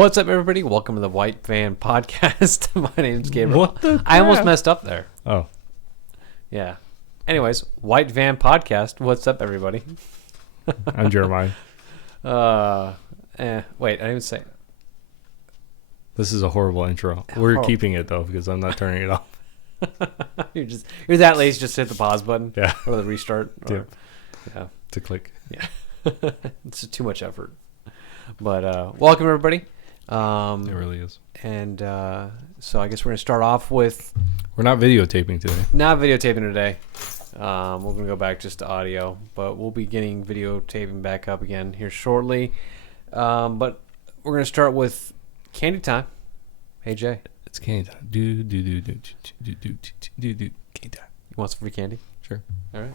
What's up, everybody? Welcome to the White Van Podcast. My name's Gabriel. What the I almost crap? messed up there. Oh. Yeah. Anyways, White Van Podcast. What's up, everybody? I'm Jeremiah. Wait, I didn't even say it. This is a horrible intro. We're keeping it, though, because I'm not turning it off. You're that lazy just to hit the pause button? Yeah. Or the restart? Or, yeah. To click. Yeah. It's too much effort. But welcome, everybody. It really is. And so I guess we're going to start off with... We're not videotaping today. Not videotaping today. We're going to go back just to audio. But we'll be getting videotaping back up again here shortly. But we're going to start with candy time. Hey, Jay. It's candy time. Do candy time. You want some free candy? Sure. All right.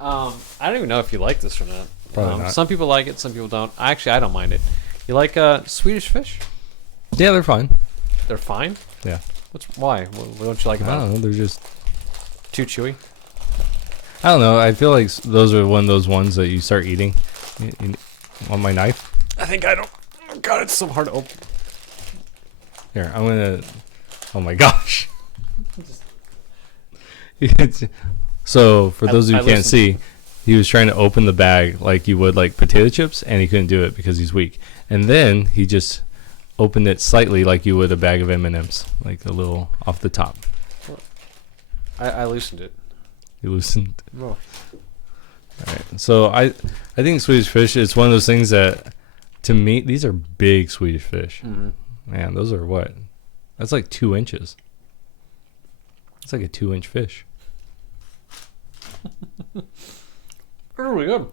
I don't even know if you like this or not. Probably not. Some people like it, some people don't. I don't mind it. You like Swedish fish? Yeah, they're fine. They're fine? Yeah. Why? What don't you like I about don't them? know. They're just... Too chewy? I don't know. I feel like those are one of those ones that you start eating. On my knife? I think I don't. Oh, God, it's so hard to open. Here, I'm going to... Oh, my gosh. So, for those of you who can't see, he was trying to open the bag like you would like potato chips, and he couldn't do it because he's weak. And then he just opened it slightly like you would a bag of M&Ms, like a little off the top. I loosened it. He loosened. Oh. All right. So I think Swedish fish is one of those things that, to me, these are big Swedish fish. Mm-hmm. Man, those are what? That's like 2 inches. It's like a 2-inch fish. They're really good.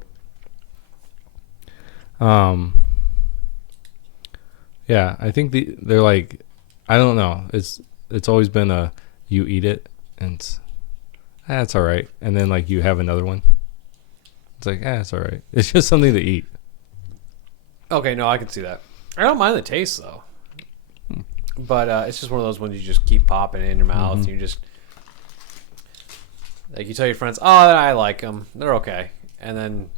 Yeah, I think they're like, I don't know. It's always been a, you eat it and it's all right, and then like you have another one. It's like, it's all right. It's just something to eat. Okay, no, I can see that. I don't mind the taste though, but it's just one of those ones you just keep popping in your mouth, and you just like you tell your friends, "Oh, I like them. They're okay," and then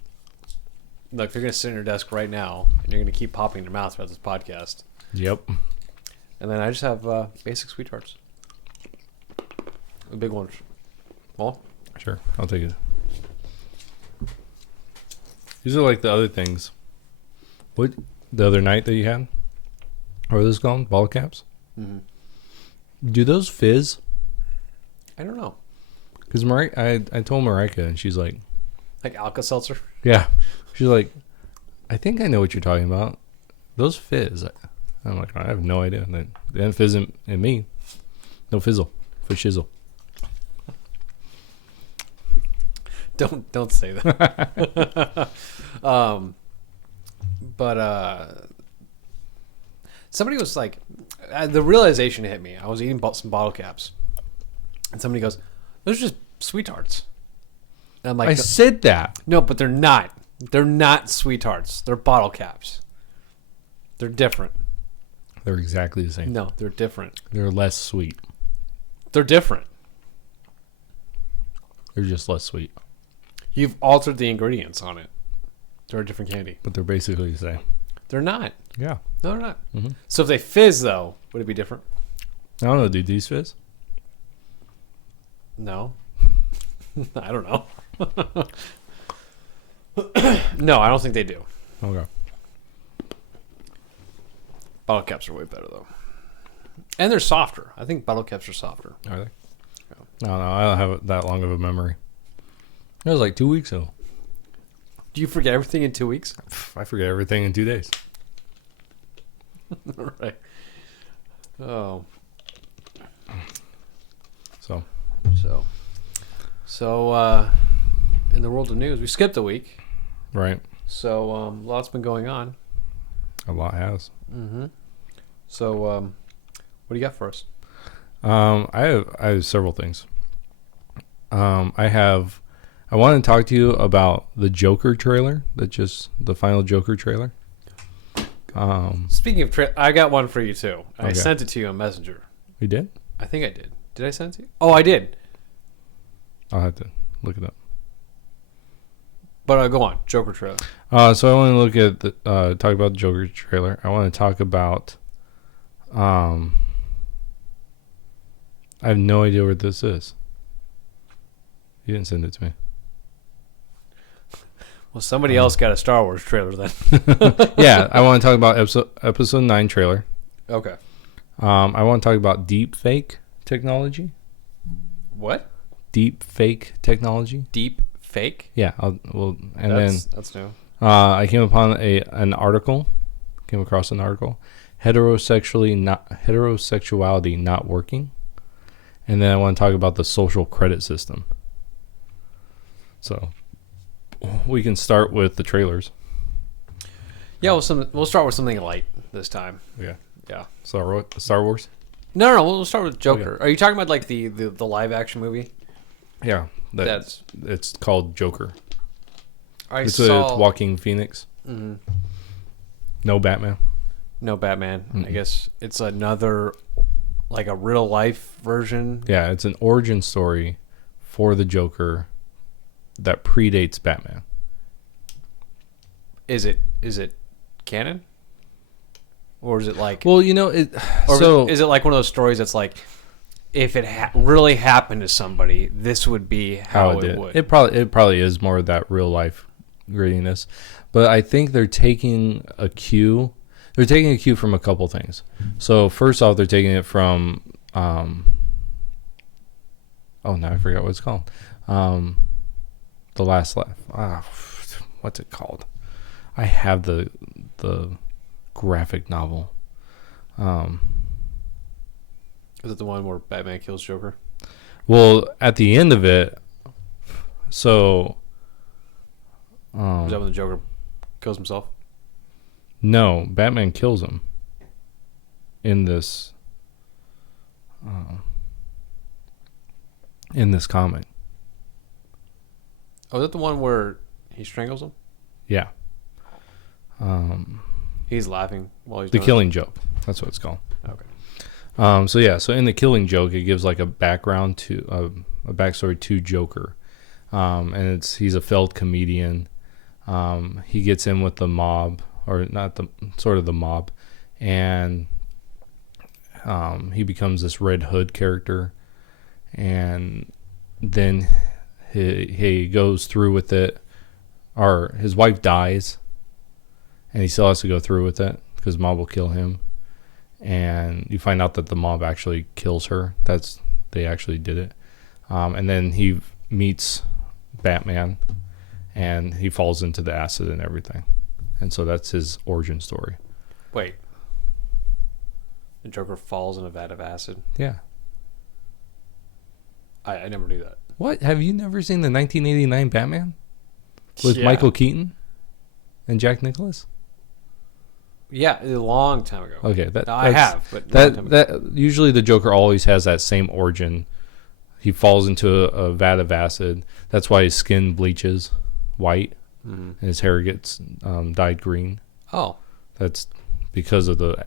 look, they're gonna sit in your desk right now, and you're gonna keep popping in your mouth about this podcast. Yep. And then I just have basic sweet tarts, the big ones. Well, Sure, I'll take it. These are like the other things. What, the other night that you had? What are those called? Bottle caps? mm-hmm. Do those fizz? I don't know, Because I told Marika, and she's like, like Alka-Seltzer. yeah. She's like, I think I know what you're talking about. Those fizz. I'm like, I have no idea. They didn't fizz in me. No fizzle. For shizzle. Don't say that. But somebody was like, the realization hit me. I was eating some bottle caps, and somebody goes, "Those are just sweet tarts." And I'm like, I said that. no, but they're not. They're not sweet tarts. They're bottle caps. They're different. They're exactly the same. No, they're different. They're less sweet. They're different. They're just less sweet. You've altered the ingredients on it. They're a different candy. But they're basically the same. They're not. Yeah. No, they're not. Mm-hmm. So if they fizz, though, would it be different? I don't know. Do these fizz? No. I don't know. No, I don't think they do. Okay. Bottle caps are way better, though. And they're softer. I think bottle caps are softer. Are they? Yeah. I don't know. I don't have that long of a memory. It was like 2 weeks ago. Do you forget everything in 2 weeks? I forget everything in 2 days. Right. Oh. So, in the world of news, we skipped a week. Right. So, lots been going on. A lot has. Mm-hmm. So, what do you got for us? I have several things. I want to talk to you about the Joker trailer, the final Joker trailer. Speaking of I got one for you too. I Okay. sent it to you on Messenger. We did? I think I did. Did I send it to you? Oh, I did. I'll have to look it up. But go on, Joker trailer. So I want to look at talk about the Joker trailer. I want to talk about. I have no idea what this is. You didn't send it to me. Well, somebody else got a Star Wars trailer then. Yeah, I want to talk about episode 9 trailer. Okay. I want to talk about deep fake technology. What? Deep fake technology. Deep fake? Yeah. That's new. I came upon an article. Came across an article. Heterosexuality not working. And then I want to talk about the social credit system. So we can start with the trailers. Yeah, we'll start with something light this time. Yeah. Yeah. Star Wars? No. We'll start with Joker. Okay. Are you talking about like the live action movie? Yeah. It's called Joker. It's with Joaquin Phoenix. Mm-hmm. No Batman. No Batman. Mm-mm. I guess it's another, like a real life version. Yeah, it's an origin story for the Joker that predates Batman. Is it canon? Or is it like... Well, is it like one of those stories that's like, if it really happened to somebody, this would be how it would? It probably is more of that real life grittiness. But I think they're taking a cue. They're taking a cue from a couple things. So first off, they're taking it from... now I forgot what it's called. The Last Laugh. What's it called? I have the graphic novel. Is it the one where Batman kills Joker? Well, at the end of it, so... is that when the Joker kills himself? No, Batman kills him in this comic. Oh, is that the one where he strangles him? Yeah. He's laughing while he's The doing Killing Joke. That's what it's called. Okay. So in The Killing Joke, it gives like a background to a backstory to Joker, and he's a failed comedian. He gets in with the mob, or not the mob, and he becomes this Red Hood character, and then he goes through with it, or his wife dies, and he still has to go through with it because mob will kill him, and you find out that the mob actually kills her. They actually did it, and then he meets Batman, and he falls into the acid and everything, and so that's his origin story. Wait. The Joker falls in a vat of acid? Yeah. I never knew that. What? Have you never seen the 1989 Batman with Yeah. Michael Keaton and Jack Nicklaus? Yeah, a long time ago. Okay, I have, but a long time ago. that usually the Joker always has that same origin. He falls into a vat of acid. That's why his skin bleaches white, and his hair gets dyed green. Oh, that's because of the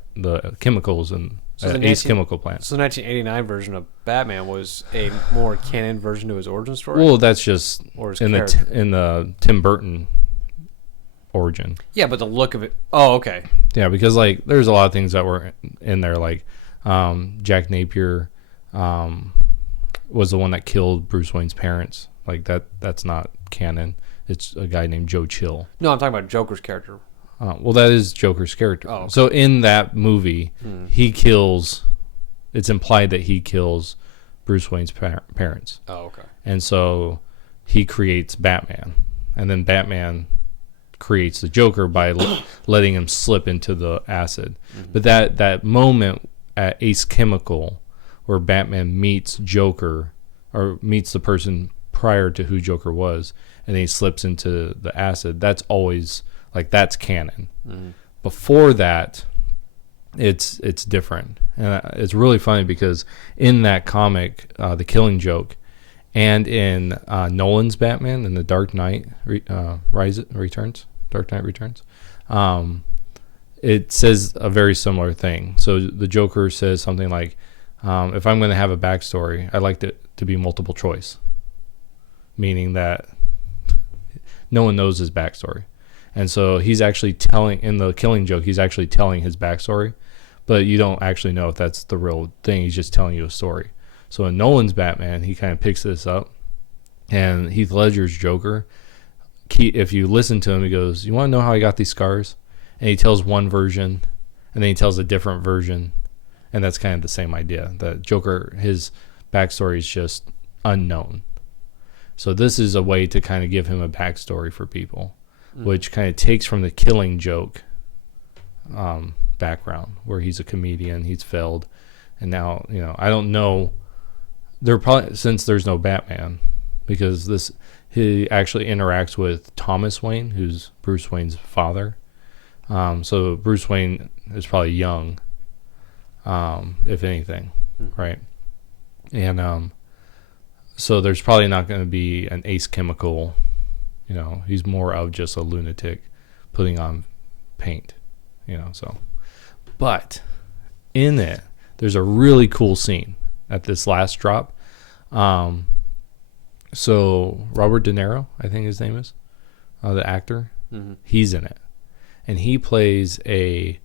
chemicals and Ace Chemical Plant. So the 1989 version of Batman was a more canon version to his origin story? Well, that's just in the Tim Burton origin. Yeah, but the look of it... Oh, okay. Yeah, because like there's a lot of things that were in there, like Jack Napier was the one that killed Bruce Wayne's parents. Like that's not canon. It's a guy named Joe Chill. No, I'm talking about Joker's character. Well, that is Joker's character. Oh, okay. So in that movie, he kills... It's implied that he kills Bruce Wayne's parents. Oh, okay. And so he creates Batman. And then Batman creates the Joker by letting him slip into the acid. But that moment at Ace Chemical where Batman meets Joker, or meets the person prior to who Joker was, and then he slips into the acid, that's always... Like, that's canon. Before that, it's different. And it's really funny because in that comic, The Killing Joke, and in Nolan's Batman in the Dark Knight Returns, it says a very similar thing. So the Joker says something like, if I'm going to have a backstory, I'd like it to be multiple choice. Meaning that no one knows his backstory. And so he's actually telling, in the Killing Joke, he's actually telling his backstory, but you don't actually know if that's the real thing. He's just telling you a story. So in Nolan's Batman, he kind of picks this up, and Heath Ledger's Joker, if you listen to him, he goes, you want to know how I got these scars? And he tells one version, and then he tells a different version, and that's kind of the same idea. The Joker, his backstory is just unknown. So this is a way to kind of give him a backstory for people, which kind of takes from the Killing Joke background, where he's a comedian, he's failed, and now, I don't know. They're probably, since there's no Batman, because he actually interacts with Thomas Wayne, who's Bruce Wayne's father. So Bruce Wayne is probably young, if anything, right? And so there's probably not going to be an Ace Chemical. He's more of just a lunatic putting on paint, so. But in it, there's a really cool scene at this last drop. So Robert De Niro, I think his name is, the actor, he's in it. And he plays a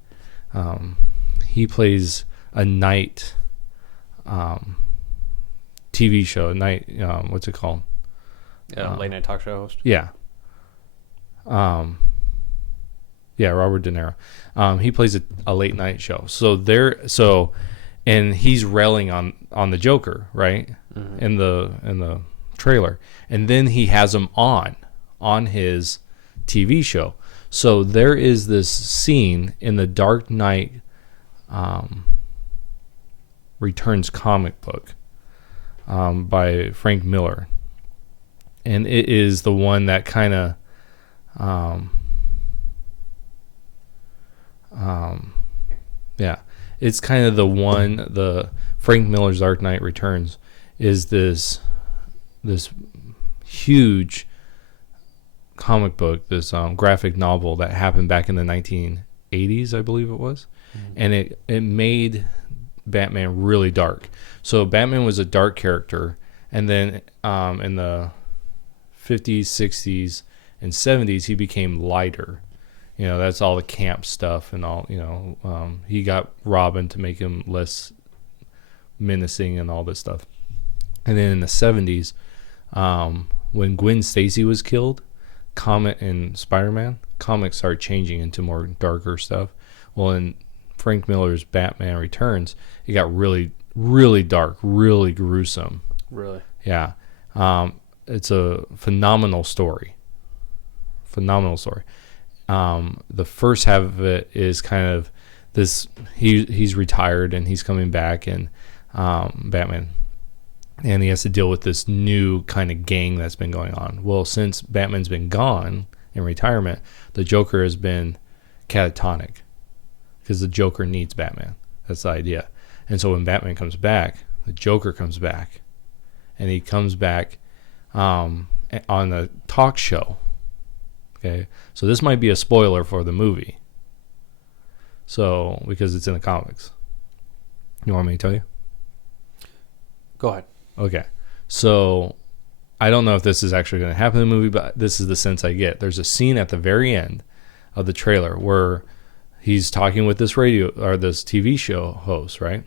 night TV show, night, what's it called? Late night talk show host. Yeah. Yeah, Robert De Niro. He plays a late night show. And he's railing on the Joker, right? In the trailer. And then he has him on his TV show. So there is this scene in the Dark Knight Returns comic book by Frank Miller. And it is the one that kind of it's kind of the Frank Miller's Dark Knight Returns is this huge comic book, this graphic novel that happened back in the 1980s, I believe it was. And it made Batman really dark. So Batman was a dark character, and then in the 50s, 60s, and 70s he became lighter. That's all the camp stuff and all. He got Robin to make him less menacing and all this stuff. And then in the 70s, when Gwen Stacy was killed, Comet and Spider-Man, comics started changing into more darker stuff. Well, in Frank Miller's Batman Returns, it got really, really dark, really gruesome. Really? Yeah. It's a phenomenal story. The first half of it is kind of this, he's retired and he's coming back, and Batman, and he has to deal with this new kind of gang that's been going on. Well, since Batman's been gone in retirement, the Joker has been catatonic because the Joker needs Batman. That's the idea. And so when Batman comes back, the Joker comes back, and he comes back on a talk show. Okay, so this might be a spoiler for the movie. So, because it's in the comics. You want me to tell you? Go ahead. Okay. So, I don't know if this is actually going to happen in the movie, but this is the sense I get. There's a scene at the very end of the trailer where he's talking with this this TV show host, right?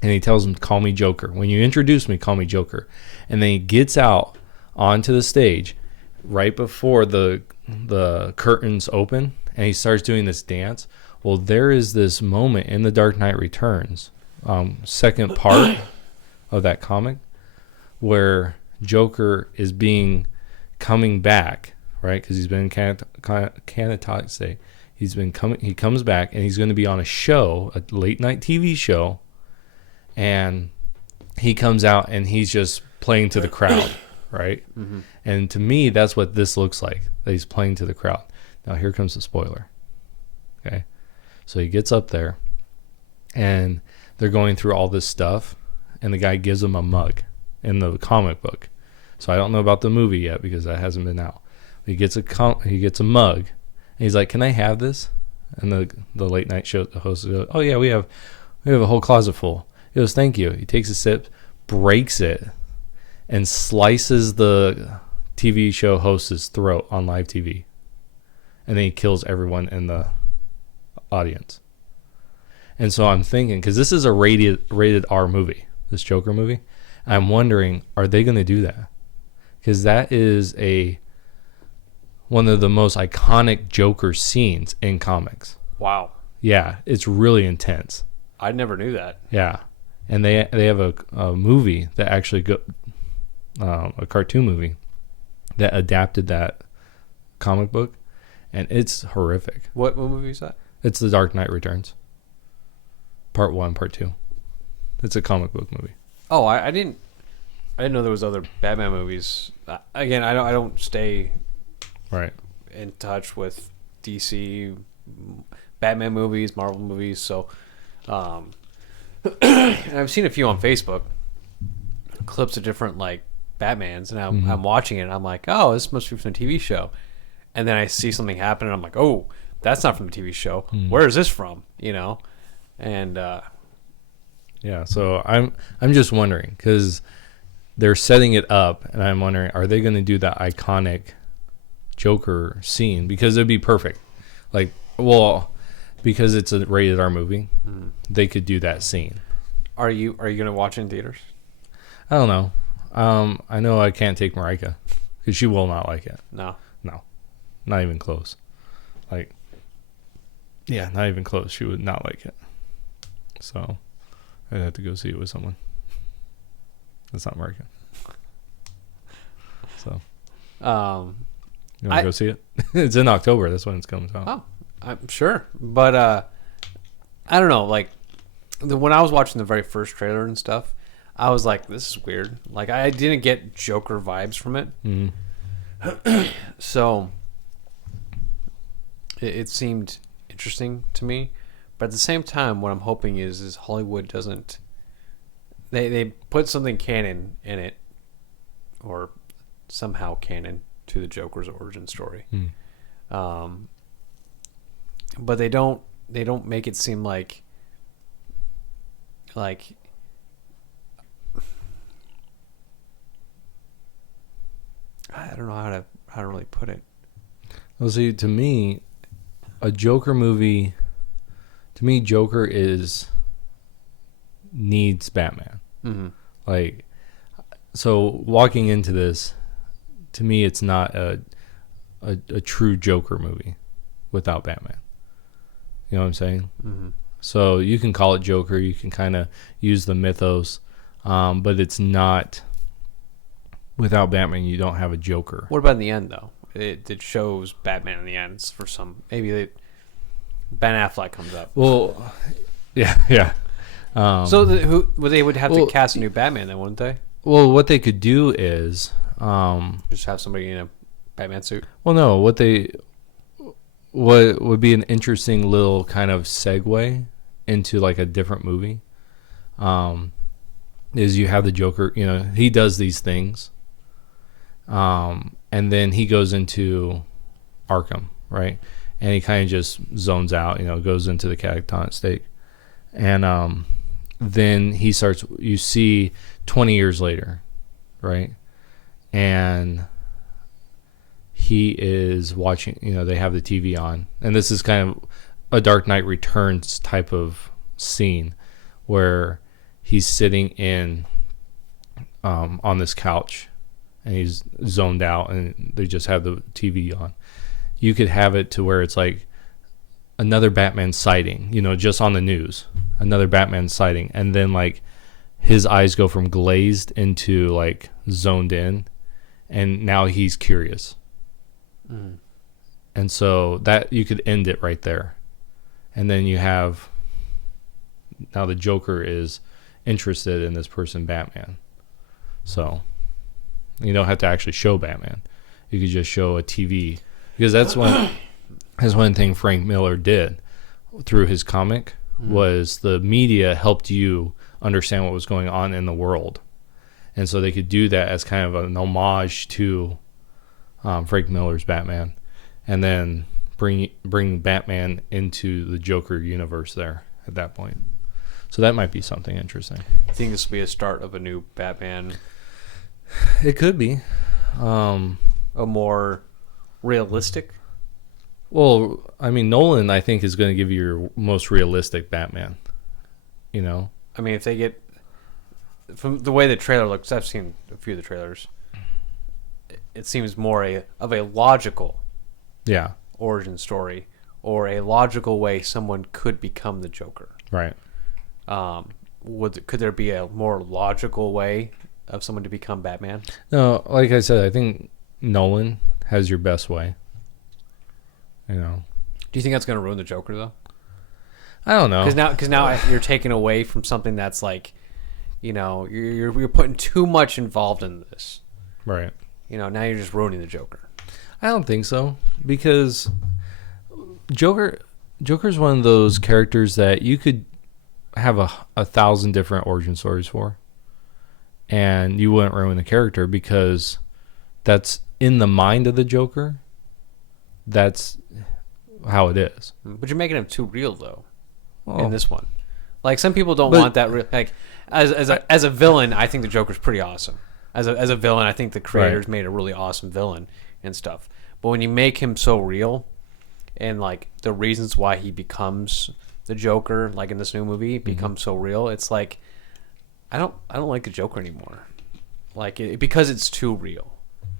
And he tells him, call me Joker. When you introduce me, call me Joker. And then he gets out onto the stage right before the curtains open, and he starts doing this dance. Well, there is this moment in The Dark Knight Returns, second part of that comic, where Joker is coming back, right? Because he's been in catatonic state. He comes back, and he's going to be on a show, a late night TV show, and he comes out and he's just playing to the crowd, right? Mm-hmm. And to me, that's what this looks like, that he's playing to the crowd. Now, here comes the spoiler. Okay. So he gets up there, and they're going through all this stuff, and the guy gives him a mug in the comic book. So I don't know about the movie yet because that hasn't been out. He gets a mug, and he's like, "Can I have this?" And the late night show host goes, "Oh yeah, we have a whole closet full." He goes, "Thank you." He takes a sip, breaks it, and slices the TV show host's throat on live TV, and then he kills everyone in the audience. And so I'm thinking, because this is a rated R movie, this Joker movie, I'm wondering, are they going to do that? Because that is one of the most iconic Joker scenes in comics. Wow. Yeah, it's really intense. I never knew that. Yeah, and they have a movie that actually a cartoon movie that adapted that comic book, and it's horrific. What movie is that? It's The Dark Knight Returns. Part 1, Part 2. It's a comic book movie. Oh, I didn't know there was other Batman movies. Again, I don't stay Right. in touch with DC Batman movies, Marvel movies, so and I've seen a few on Facebook, clips of different like Batmans, and I'm watching it and I'm like, oh, this must be from the TV show. And then I see something happen and I'm like, oh, that's not from the TV show. Where is this from? You know? And yeah, so I'm just wondering, because they're setting it up, and I'm wondering, are they going to do that iconic Joker scene? Because it'd be perfect. Like, well, because it's a rated R movie, they could do that scene. Are you going to watch it in theaters? I don't know. I know I can't take Marika, because she will not like it. No, not even close. Like, yeah, not even close. She would not like it. So I'd have to go see it with someone. That's not Marika. So, you want to go see it? It's in October. That's when it's coming out. Oh, I'm sure. But I don't know. Like, when I was watching the very first trailer and stuff, I was like, this is weird. Like, I didn't get Joker vibes from it. Mm-hmm. So it seemed interesting to me. But at the same time, what I'm hoping is Hollywood doesn't... They put something canon in it, or somehow canon to the Joker's origin story. But they don't make it seem like I don't know how to really put it. Well, see, to me, a Joker movie, Joker needs Batman. Mm-hmm. Like, so walking into this, to me, it's not a true Joker movie without Batman. You know what I'm saying? Mm-hmm. So you can call it Joker, you can kind of use the mythos, but it's not. Without Batman, you don't have a Joker. What about in the end, though? It shows Batman in the end for some... Maybe Ben Affleck comes up. Well, yeah. So they would have to cast a new Batman then, wouldn't they? Well, what they could do is... just have somebody in a Batman suit? Well, no. What would be an interesting little kind of segue into like a different movie is you have the Joker, he does these things. And then he goes into Arkham, right? And he kind of just zones out, goes into the catatonic state. And then he starts, you see 20 years later, right? And he is watching, they have the TV on. And this is kind of a Dark Knight Returns type of scene where he's sitting on this couch and he's zoned out and they just have the TV on. You could have it to where it's like another Batman sighting, just on the news, another Batman sighting. And then like his eyes go from glazed into like zoned in, and now he's curious. Mm. And so that you could end it right there. And then you have, now the Joker is interested in this person, Batman. So you don't have to actually show Batman. You could just show a TV, because that's one thing Frank Miller did through his comic was the media helped you understand what was going on in the world. And so they could do that as kind of an homage to Frank Miller's Batman, and then bring Batman into the Joker universe there at that point. So that might be something interesting. I think this will be a start of a new Batman. It could be. a more realistic? Well, I mean, Nolan, I think, is going to give you your most realistic Batman. You know? I mean, if they get... From the way the trailer looks, I've seen a few of the trailers, it seems more of a logical origin story, or a logical way someone could become the Joker. Right. Could there be a more logical way of someone to become Batman? No, like I said, I think Nolan has your best way. You know. Do you think that's going to ruin the Joker, though? I don't know. Because now you're taking away from something that's like, you know, you're putting too much involved in this. Right. You know, now you're just ruining the Joker. I don't think so, because Joker's one of those characters that you could have a 1,000 different origin stories for, and you wouldn't ruin the character, because that's in the mind of the Joker. That's how it is. But you're making him too real, though, Oh. in this one. Like, some people don't want that real. Like, as a villain, I think the Joker's pretty awesome. As a villain, I think the creators made a really awesome villain and stuff. But when you make him so real, and like the reasons why he becomes the Joker, like in this new movie, becomes so real, it's like I don't like the Joker anymore. Like because it's too real.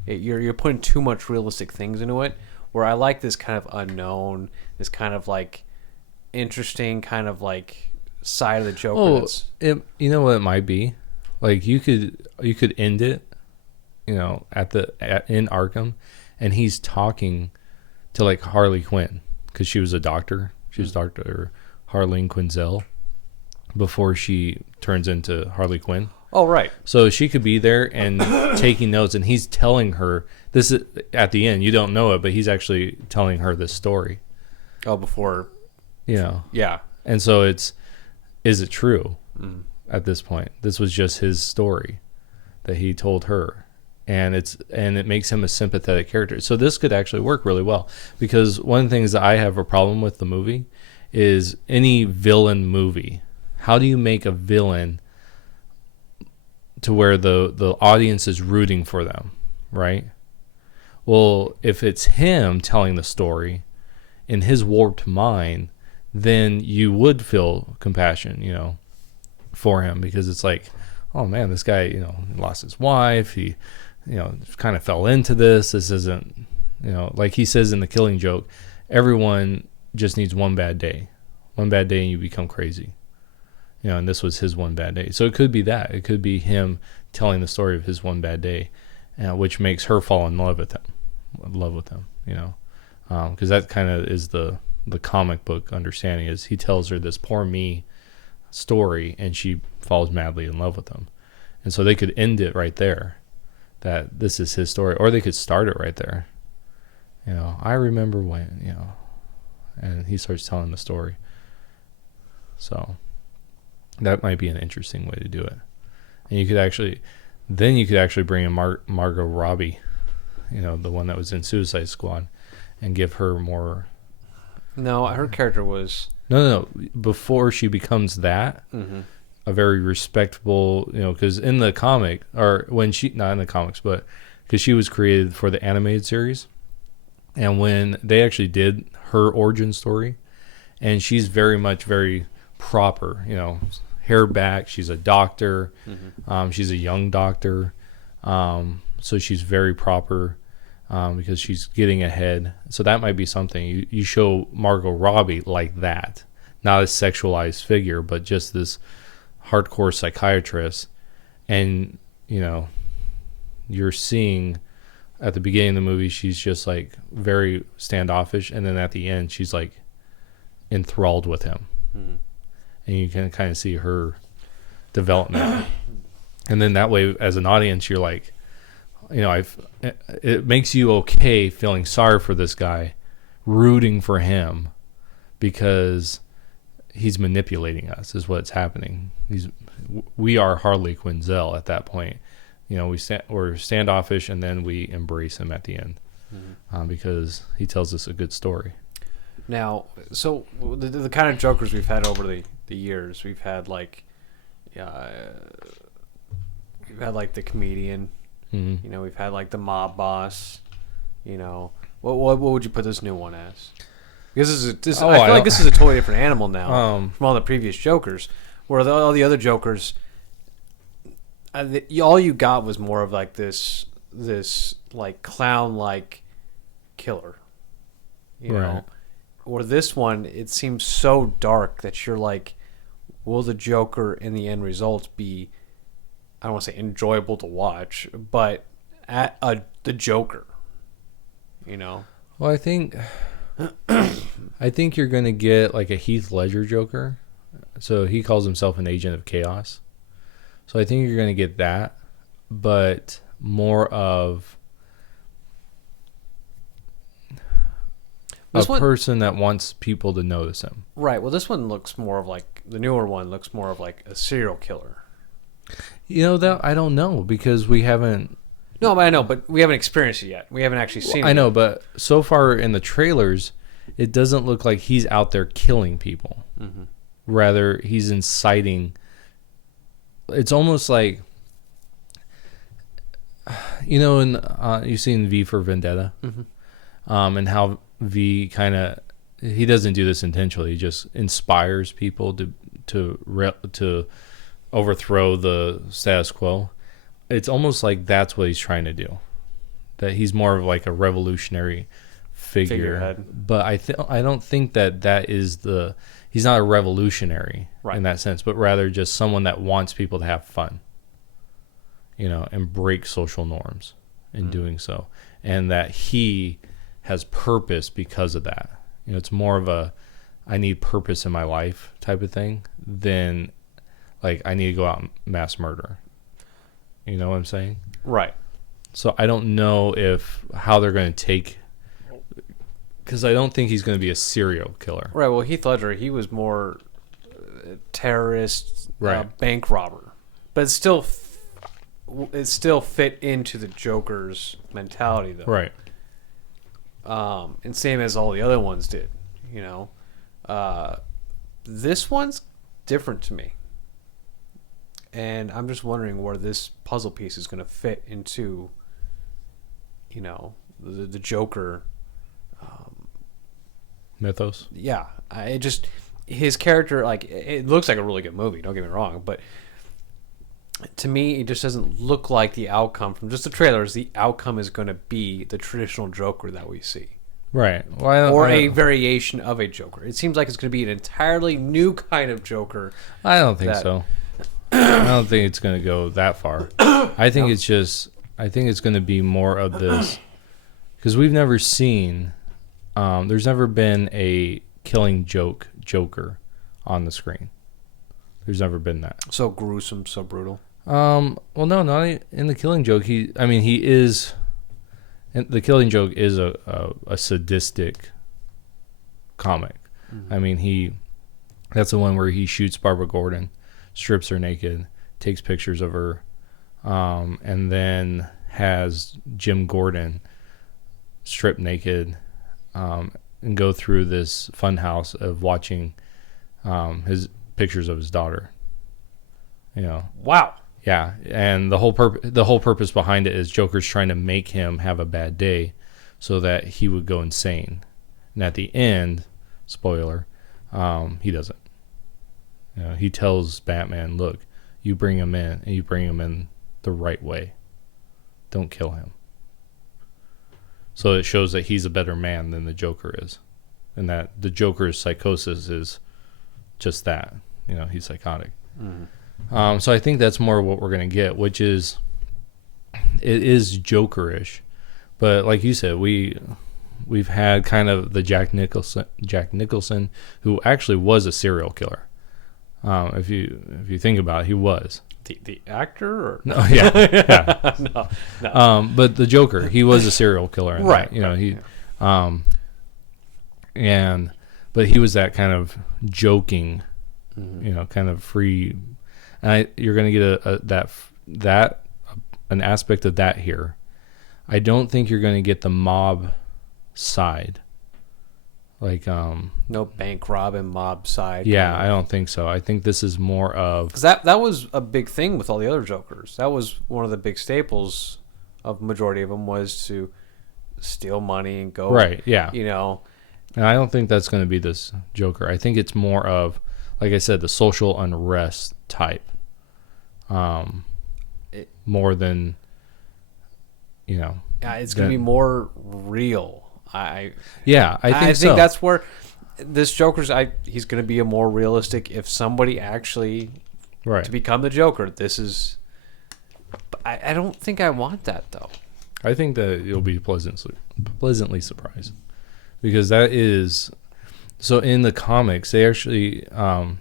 You're putting too much realistic things into it. Where I like this kind of unknown, this kind of like interesting kind of like side of the Joker. You know what it might be? Like you could end it, you know, in Arkham, and he's talking to like Harley Quinn, because she was a doctor. She was Dr. Harleen Quinzel before she turns into Harley Quinn. Oh, right. So she could be there and taking notes, and he's telling her this is at the end. You don't know it, but he's actually telling her this story. Oh, before. You know. Yeah. And so is it true at this point? This was just his story that he told her. And it makes him a sympathetic character. So this could actually work really well, because one of the things that I have a problem with the movie is any villain movie. How do you make a villain to where the audience is rooting for them, right? Well, if it's him telling the story in his warped mind, then you would feel compassion, you know, for him, because it's like, oh man, this guy, you know, lost his wife. He, you know, kind of fell into this. This isn't, you know, like he says in The Killing Joke, everyone just needs one bad day and you become crazy. You know, and this was his one bad day. So it could be that. It could be him telling the story of his one bad day, which makes her fall in love with him, you know, because that kind of is the comic book understanding, is he tells her this poor me story and she falls madly in love with him. And so they could end it right there, that this is his story, or they could start it right there. You know, I remember when, you know, and he starts telling the story. So that might be an interesting way to do it. And you could actually bring in Margot Robbie, you know, the one that was in Suicide Squad, and give her more. No, her character was no. Before she becomes that, a very respectable, you know, because in the comic, or when she, not in the comics, but because she was created for the animated series, and when they actually did her origin story, and she's very proper, you know, hair back. She's a doctor. She's a young doctor. So she's very proper, because she's getting ahead. So that might be something. You show Margot Robbie like that. Not a sexualized figure, but just this hardcore psychiatrist. And, you know, you're seeing at the beginning of the movie, she's just like very standoffish. And then at the end, she's like enthralled with him. And you can kind of see her development. And then that way, as an audience, you're like, you know, it makes you okay feeling sorry for this guy, rooting for him, because he's manipulating us, is what's happening. We are Harley Quinzel at that point. You know, we're standoffish, and then we embrace him at the end, because he tells us a good story. Now, so the kind of Jokers we've had over the years, we've had like the comedian, you know, we've had like the mob boss, You know, what would you put this new one as? Because Oh, I feel like this is a totally different animal now from all the previous Jokers, where all the other Jokers, all you got was more of like this like clown like killer, you know. Or this one, it seems so dark that you're like, will the Joker in the end result be, I don't want to say enjoyable to watch, but the Joker, you know? Well, I think you're gonna get like a Heath Ledger Joker. So he calls himself an agent of chaos. So I think you're gonna get that, but more of person that wants people to notice him. Right. Well, this one looks more of like, the newer one looks more of like a serial killer. You know, that I don't know because we haven't. No, but I know, but we haven't experienced it yet. We haven't actually seen it. I know, but so far in the trailers, it doesn't look like he's out there killing people. Mm-hmm. Rather, he's inciting. It's almost like, you know, you've seen V for Vendetta, and how V he doesn't do this intentionally. He just inspires people to overthrow the status quo. It's almost like that's what he's trying to do. That he's more of like a revolutionary figurehead. But I don't think that is he's not a revolutionary in that sense, but rather just someone that wants people to have fun, you know, and break social norms in doing so. And that he has purpose because of that. You know, it's more of a I need purpose in my life type of thing than like I need to go out and mass murder. You know what I'm saying? Right. So I don't know how they're going to take, because I don't think he's going to be a serial killer. Right. Well, Heath Ledger, he was more terrorist, bank robber, but it still fit into the Joker's mentality, though. Right. And same as all the other ones did, you know. This one's different to me. And I'm just wondering where this puzzle piece is going to fit into, you know, the Joker mythos. Yeah, his character, like, it looks like a really good movie. Don't get me wrong, but to me, it just doesn't look like the outcome from just the trailers. The outcome is going to be the traditional Joker that we see, right? Well, a variation of a Joker. It seems like it's going to be an entirely new kind of Joker. I don't think so. I don't think it's going to go that far. I think I think it's going to be more of this, because we've never seen, there's never been a killing Joker on the screen. There's never been that. So gruesome, so brutal. Well, no, not in the Killing Joke. The Killing Joke is a sadistic comic. Mm-hmm. I mean, that's the one where he shoots Barbara Gordon, strips her naked, takes pictures of her, and then has Jim Gordon strip naked, and go through this fun house of watching his pictures of his daughter. You know. Wow. Yeah, and the whole purpose behind it is Joker's trying to make him have a bad day, so that he would go insane. And at the end, spoiler, he doesn't. You know, he tells Batman, "Look, you bring him in, and you bring him in the right way. Don't kill him." So it shows that he's a better man than the Joker is, and that the Joker's psychosis is just that. You know, he's psychotic. Mm-hmm. So I think that's more what we're going to get, which is, it is Joker-ish, but like you said, we've had kind of the Jack Nicholson, who actually was a serial killer. If you think about it, he was the actor, or no, yeah. no. But the Joker, he was a serial killer, right? That, you know, but he was that kind of joking, you know, kind of free. And you're going to get an aspect of that here. I don't think you're going to get the mob side, like no bank robbing mob side. Yeah, I don't think so. I think this is more of, because that was a big thing with all the other Jokers. That was one of the big staples of majority of them, was to steal money and go. Right. Yeah. You know. And I don't think that's going to be this Joker. I think it's more of, like I said, the social unrest type. More than, you know. It's going to be more real. I think think that's where this Joker's. He's going to be a more realistic. If somebody actually to become the Joker, this is. I don't think I want that though. I think that you'll be pleasantly surprised, because that is so in the comics. They actually, I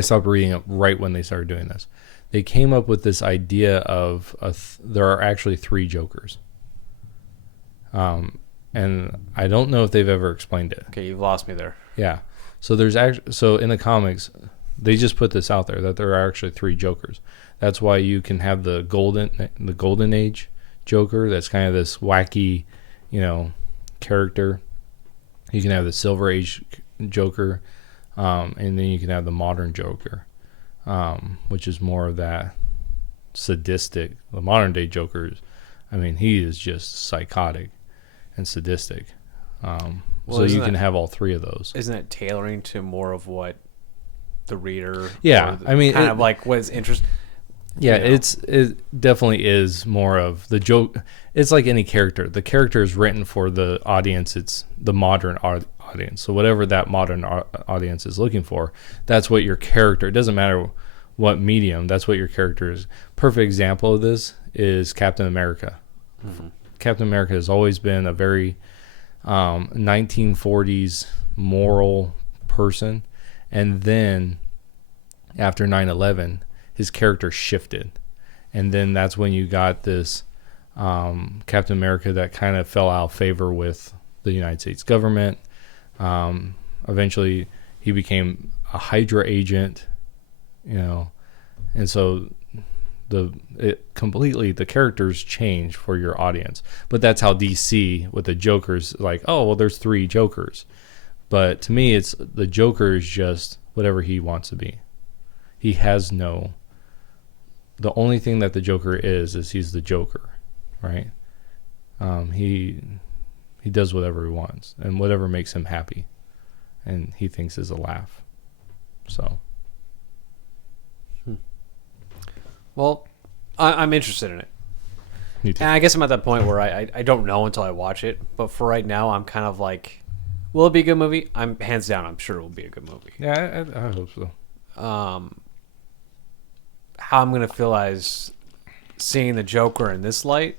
stopped reading it right when they started doing this. They came up with this idea of there are actually 3 Jokers. And I don't know if they've ever explained it. Okay, you've lost me there. Yeah. So there's actually, so in the comics, they just put this out there that there are actually 3 Jokers. That's why you can have the Golden Age Joker. That's kind of this wacky, character. You can have the Silver Age Joker, and then you can have the modern Joker, which is more of that sadistic. The modern day Joker, he is just psychotic and sadistic. So you can have all 3 of those. Isn't it tailoring to more of what the reader? Yeah, of like what is interest. Yeah, it definitely is more of the joke. It's like any character. The character is written for the audience. It's the modern audience. So whatever that modern audience is looking for, that's what your character. It doesn't matter what medium. That's what your character is. Perfect example of this is Captain America. Mm-hmm. Captain America has always been a very 1940s moral person, and then after 9/11, his character shifted, and then that's when you got this Captain America that kind of fell out of favor with the United States government. Eventually, he became a Hydra agent, and so the characters change for your audience. But that's how DC with the Jokers, like, oh well, there's 3 Jokers. But to me, it's the Joker is just whatever he wants to be. He has no. The only thing that the Joker is he's the Joker, right? He does whatever he wants and whatever makes him happy, and he thinks is a laugh. So. Well, I'm interested in it. Me too. And I guess I'm at that point where I don't know until I watch it. But for right now, I'm kind of like, will it be a good movie? I'm hands down. I'm sure it will be a good movie. Yeah, I hope so. How I'm gonna feel as seeing the Joker in this light,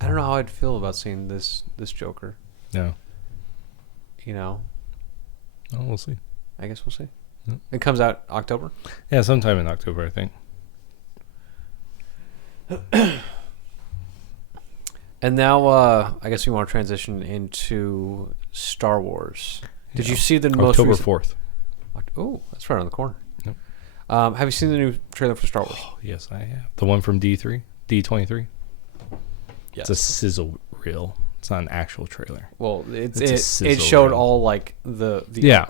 I don't know how I'd feel about seeing this Joker. No. Oh, we'll see. I guess we'll see. Yep. It comes out October? Yeah, sometime in October, I think. And now, I guess we want to transition into Star Wars. Did you see the most October 4th? Oh, that's right on the corner. Yep. Have you seen the new trailer for Star Wars? Oh, yes, I have. The one from D23? Yes. It's a sizzle reel. It's not an actual trailer. Well, it showed reel. All like the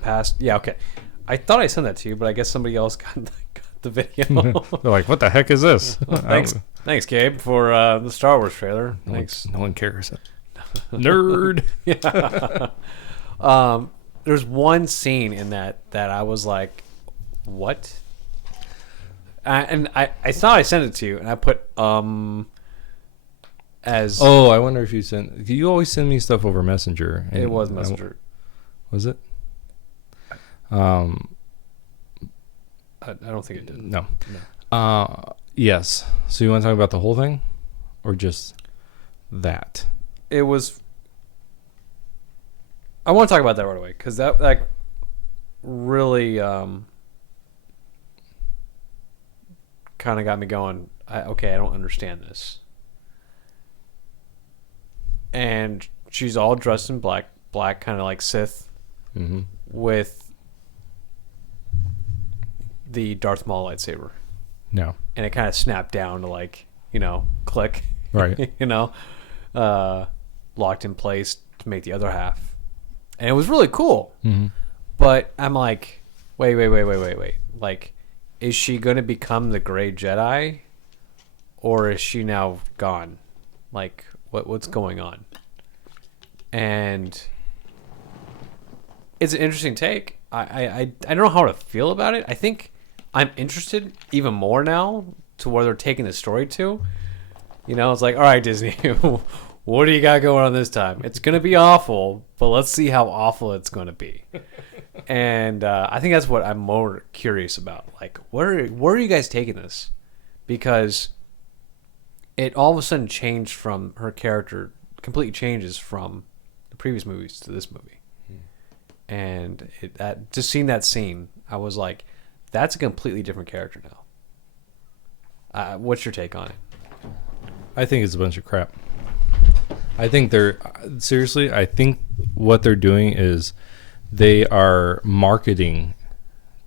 past. Yeah, okay. I thought I sent that to you, but I guess somebody else got the video. They're like, "What the heck is this?" Thanks, Gabe, for the Star Wars trailer. Thanks. No one cares. Nerd. Yeah. There's one scene in that I was like, "What?" And I thought I sent it to you, and I put as. Oh, I wonder if you sent. You always send me stuff over Messenger. It was Messenger. Was it? I don't think it did. No. Yes. So you want to talk about the whole thing, or just that? It was. I want to talk about that right away because that really kind of got me going. I don't understand this. And she's all dressed in black kind of like Sith, with the Darth Maul lightsaber. No. And it kind of snapped down to like, click. Right. Locked in place to make the other half. And it was really cool. Mm-hmm. But I'm like, wait. Like, is she going to become the Grey Jedi? Or is she now gone? Like, What's going on? And it's an interesting take. I don't know how to feel about it. I think I'm interested even more now to where they're taking the story to. You know, it's like, all right, Disney, what do you got going on this time? It's going to be awful, but let's see how awful it's going to be. And I think that's what I'm more curious about. Like, where are you guys taking this? Because it all of a sudden changed from her character, completely changes from the previous movies to this movie. And just seeing that scene, I was like, that's a completely different character now. What's your take on it? I think it's a bunch of crap. I think seriously, I think what they're doing is they are marketing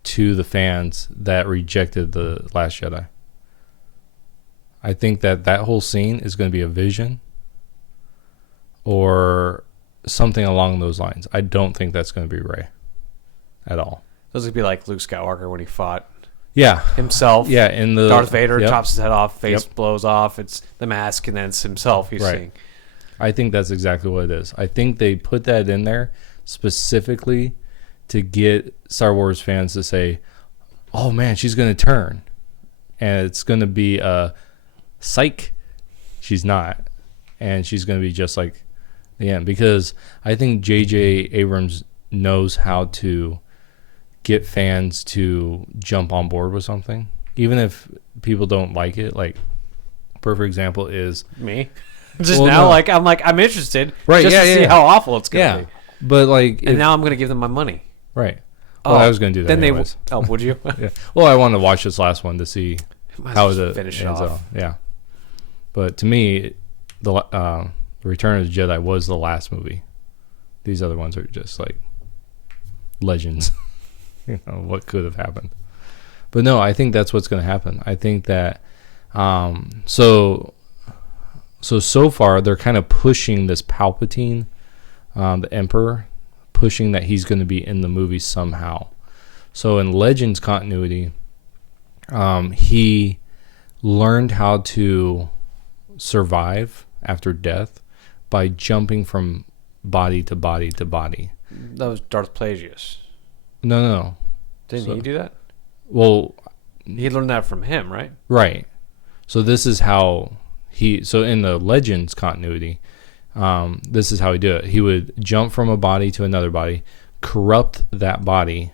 to the fans that rejected The Last Jedi. I think that whole scene is going to be a vision or something along those lines. I don't think that's going to be Rey at all. Those would be like Luke Skywalker when he fought himself. Yeah, in the Darth Vader chops his head off, face blows off. It's the mask, and then it's himself he's seeing. I think that's exactly what it is. I think they put that in there specifically to get Star Wars fans to say, "Oh man, she's going to turn," and it's going to be a psych. She's not, and she's going to be just like the end. Because I think J.J. Abrams knows how to get fans to jump on board with something, even if people don't like it. Like, perfect example is me. I'm interested, right? Just to see how awful it's gonna be. But like, and now I'm gonna give them my money, right? Well, I was gonna do that. Then anyways. Would you? Yeah. Well, I wanted to watch this last one to see how it finish ends off. Yeah. But to me, the Return of the Jedi was the last movie. These other ones are just like legends. You know, what could have happened. But no, I think that's what's going to happen. I think that so far they're kind of pushing this Palpatine, the Emperor, pushing that he's going to be in the movie somehow. So in Legends continuity, he learned how to survive after death by jumping from body to body to body. That was Darth Plagueis. No. Didn't he do that? Well, he learned that from him, right? Right. So this is how so in the Legends continuity, this is how he did it. He would jump from a body to another body, corrupt that body,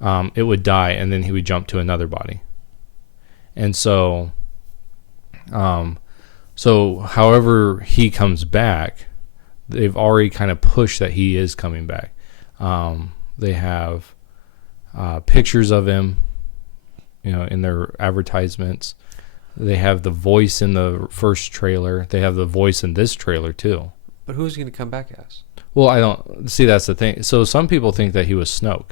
it would die, and then he would jump to another body. And so however he comes back, they've already kind of pushed that he is coming back. They have pictures of him, you know, in their advertisements. They have the voice in the first trailer. They have the voice in this trailer too. But who's he going to come back as? Well, I don't see. That's the thing. So some people think that he was Snoke.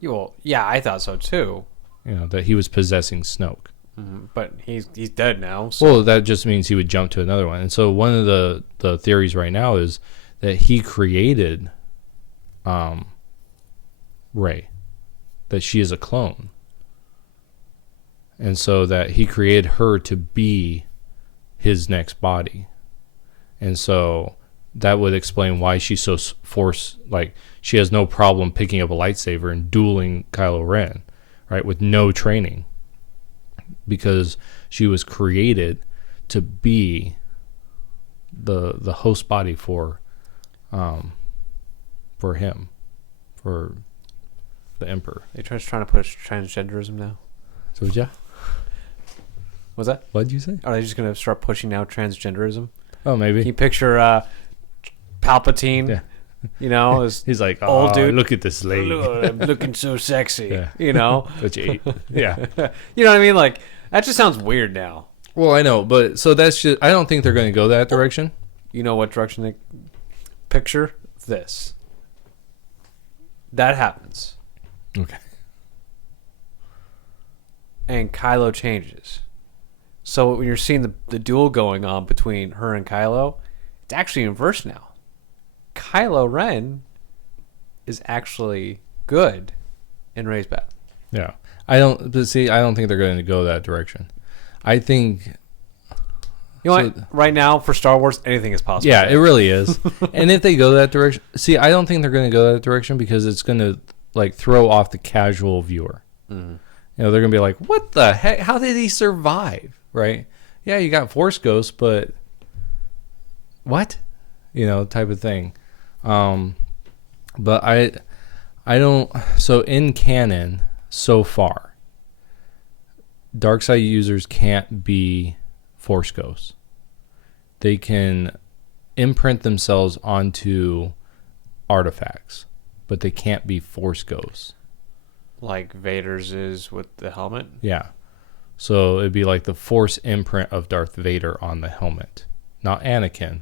Well, yeah, I thought so too. You know, that he was possessing Snoke. Mm-hmm. But he's dead now. So. Well, that just means he would jump to another one. And so one of the theories right now is that he created Rey, that she is a clone, and so that he created her to be his next body, and so that would explain why she's so like she has no problem picking up a lightsaber and dueling Kylo Ren, right, with no training, because she was created to be the host body for him, for the Emperor. They're trying to push transgenderism now. So yeah. What's that? What did you say? Are they just going to start pushing now transgenderism? Oh, maybe. Can you picture Palpatine? Yeah. You know, he's like, old dude. Look at this lady. I'm looking so sexy. Yeah. You know? Yeah. You know what I mean? Like, that just sounds weird now. Well, I know, but so that's just, I don't think they're going to go that direction. You know what direction they picture this? That happens. Okay. And Kylo changes. So when you're seeing the duel going on between her and Kylo, it's actually in verse now. Kylo Ren is actually good and Rey's bad. Yeah. I don't think they're going to go that direction. I think You know what? Right now, for Star Wars, anything is possible. Yeah, it really is. And if they go that direction, see, I don't think they're going to go that direction because it's going to like throw off the casual viewer. Mm. You know, they're going to be like, "What the heck? How did he survive?" Right? Yeah, you got Force ghosts, but what? You know, type of thing. But I don't. So in canon, so far, dark side users can't be Force ghosts. They can imprint themselves onto artifacts, but they can't be Force ghosts. Like Vader's is with the helmet? Yeah. So it'd be like the Force imprint of Darth Vader on the helmet. Not Anakin,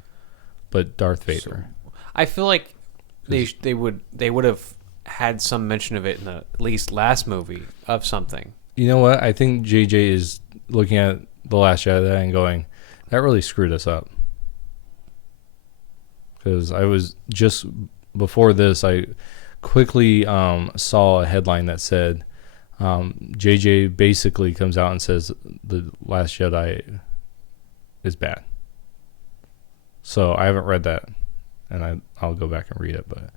but Darth Vader. So, I feel like they would have had some mention of it in the at least last movie of something. You know what? I think JJ is looking at The Last Jedi and going, that really screwed us up. Because I was just before this, I quickly saw a headline that said JJ basically comes out and says The Last Jedi is bad. So I haven't read that, and I'll go back and read it. But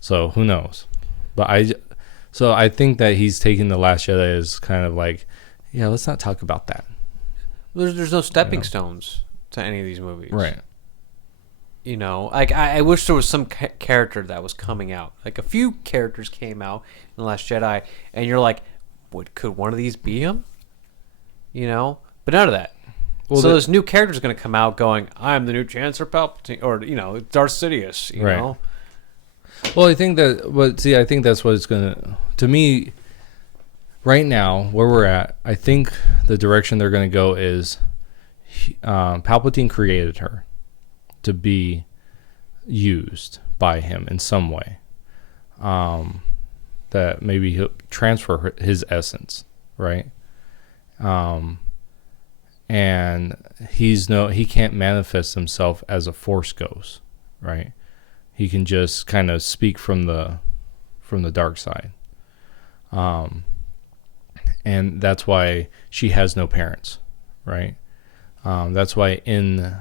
so who knows? But I think that he's taking The Last Jedi as kind of like, yeah, let's not talk about that. There's no stepping stones to any of these movies, right? You know, like I wish there was some character that was coming out. Like a few characters came out in The Last Jedi, and you're like, could one of these be him? You know, but none of that. Well, so this new character's going to come out going, I'm the new Chancellor Palpatine, or, you know, Darth Sidious, you know? Well, I think I think that's what it's going to me, right now, where we're at, I think the direction they're going to go is Palpatine created her to be used by him in some way. That maybe he'll transfer his essence, right? And he can't manifest himself as a Force ghost, right? He can just kind of speak from the dark side. And that's why she has no parents, right? That's why in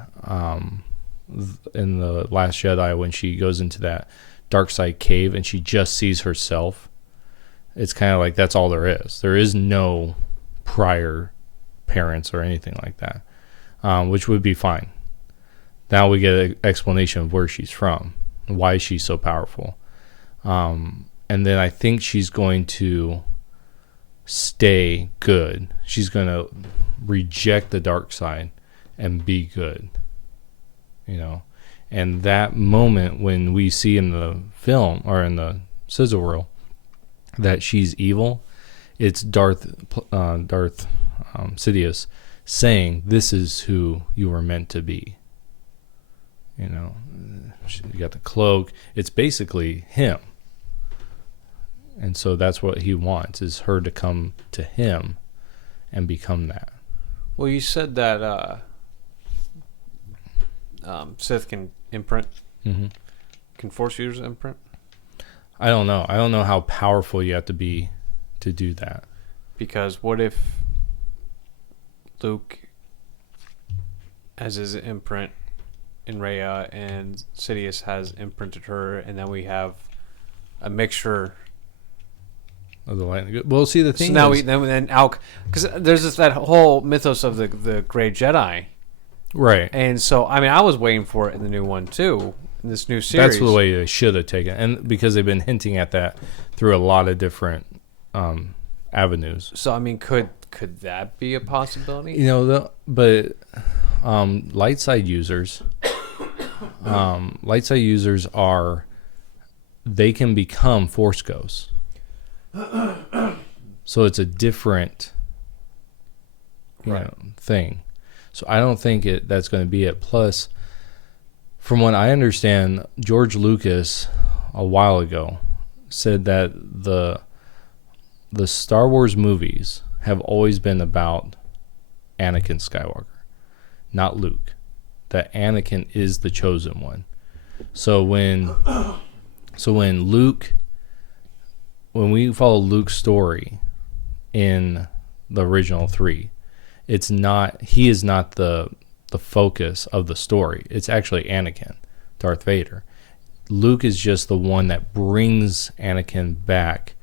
The Last Jedi, when she goes into that dark side cave and she just sees herself, it's kind of like that's all there is. There is no prior parents or anything like that, which would be fine. Now we get an explanation of where she's from, why she's so powerful. And then I think she's going to stay good. She's going to reject the dark side and be good, you know. And that moment when we see in the film or in the sizzle reel that she's evil, it's Darth Sidious saying, "This is who you were meant to be." You know, you got the cloak. It's basically him. And so that's what he wants, is her to come to him and become that. Well, you said that Sith can imprint. Mm-hmm. Can Force users imprint? I don't know. I don't know how powerful you have to be to do that. Because what if Luke has his imprint in Rhea and Sidious has imprinted her, and then we have a mixture of the light and the good. Well, see, the thing so now is, then Alk, because there's that whole mythos of the Grey Jedi, right? And so I mean, I was waiting for it in the new one too, in this new series. That's the way they should have taken it, and because they've been hinting at that through a lot of different avenues. So I mean, could that be a possibility? You know, but light side users, they can become Force ghosts. So it's a different thing. So I don't think that's going to be it. Plus, from what I understand, George Lucas a while ago said that the Star Wars movies have always been about Anakin Skywalker, not Luke. That Anakin is the chosen one. So when we follow Luke's story in the original 3, he is not the the focus of the story. It's actually Anakin, Darth Vader. Luke is just the one that brings Anakin back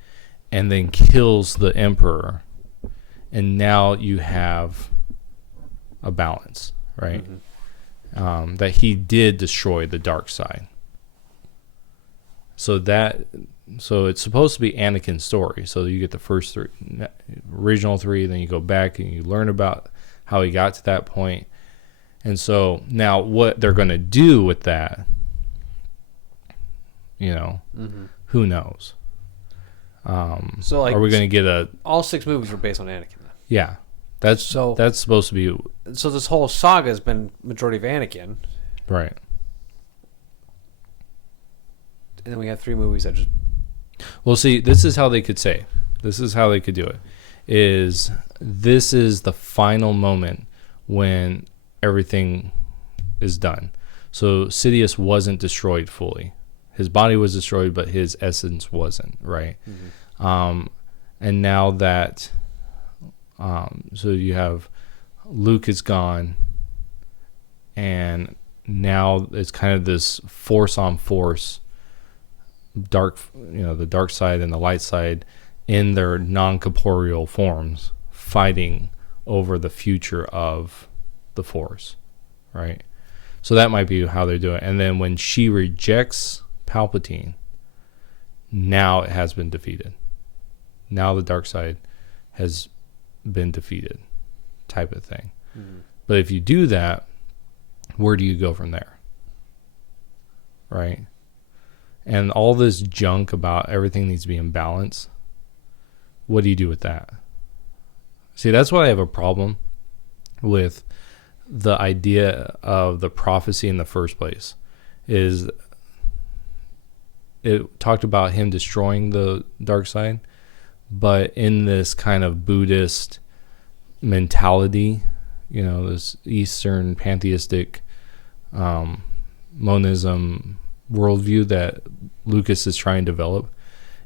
and then kills the Emperor. And now you have a balance, right? Mm-hmm. That he did destroy the dark side. So it's supposed to be Anakin's story. So you get the first three, original three, then you go back and you learn about how he got to that point. And so now what they're going to do with that, who knows? So like, are we going to get all 6 movies were based on Anakin? Then? Yeah, that's supposed to be. So this whole saga has been majority of Anakin, right? And then we have 3 movies that just. Well, see, this is how they could say. This is how they could do it. This is the final moment when everything is done. So Sidious wasn't destroyed fully. His body was destroyed, but his essence wasn't, right? Mm-hmm. And now that, so you have Luke is gone, and now it's kind of this force on force, the dark side and the light side in their non-corporeal forms fighting over the future of the Force, right? So that might be how they do it. And then when she rejects Palpatine, now it has been defeated. Now the dark side has been defeated, type of thing. Mm-hmm. But if you do that, where do you go from there? Right? And all this junk about everything needs to be in balance, what do you do with that? See, that's why I have a problem with the idea of the prophecy in the first place. Is it talked about him destroying the dark side, but in this kind of Buddhist mentality, this Eastern pantheistic monism worldview that Lucas is trying to develop,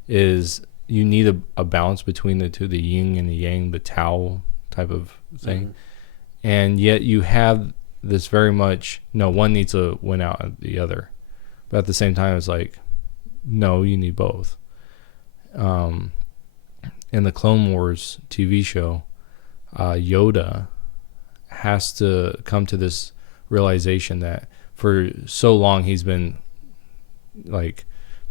is you need a balance between the two, the yin and the yang, the Tao type of thing. Mm-hmm. And yet you have this very much, no, one needs to win out the other. But at the same time, it's like, no, you need both. In the Clone Wars TV show, Yoda has to come to this realization that for so long he's been like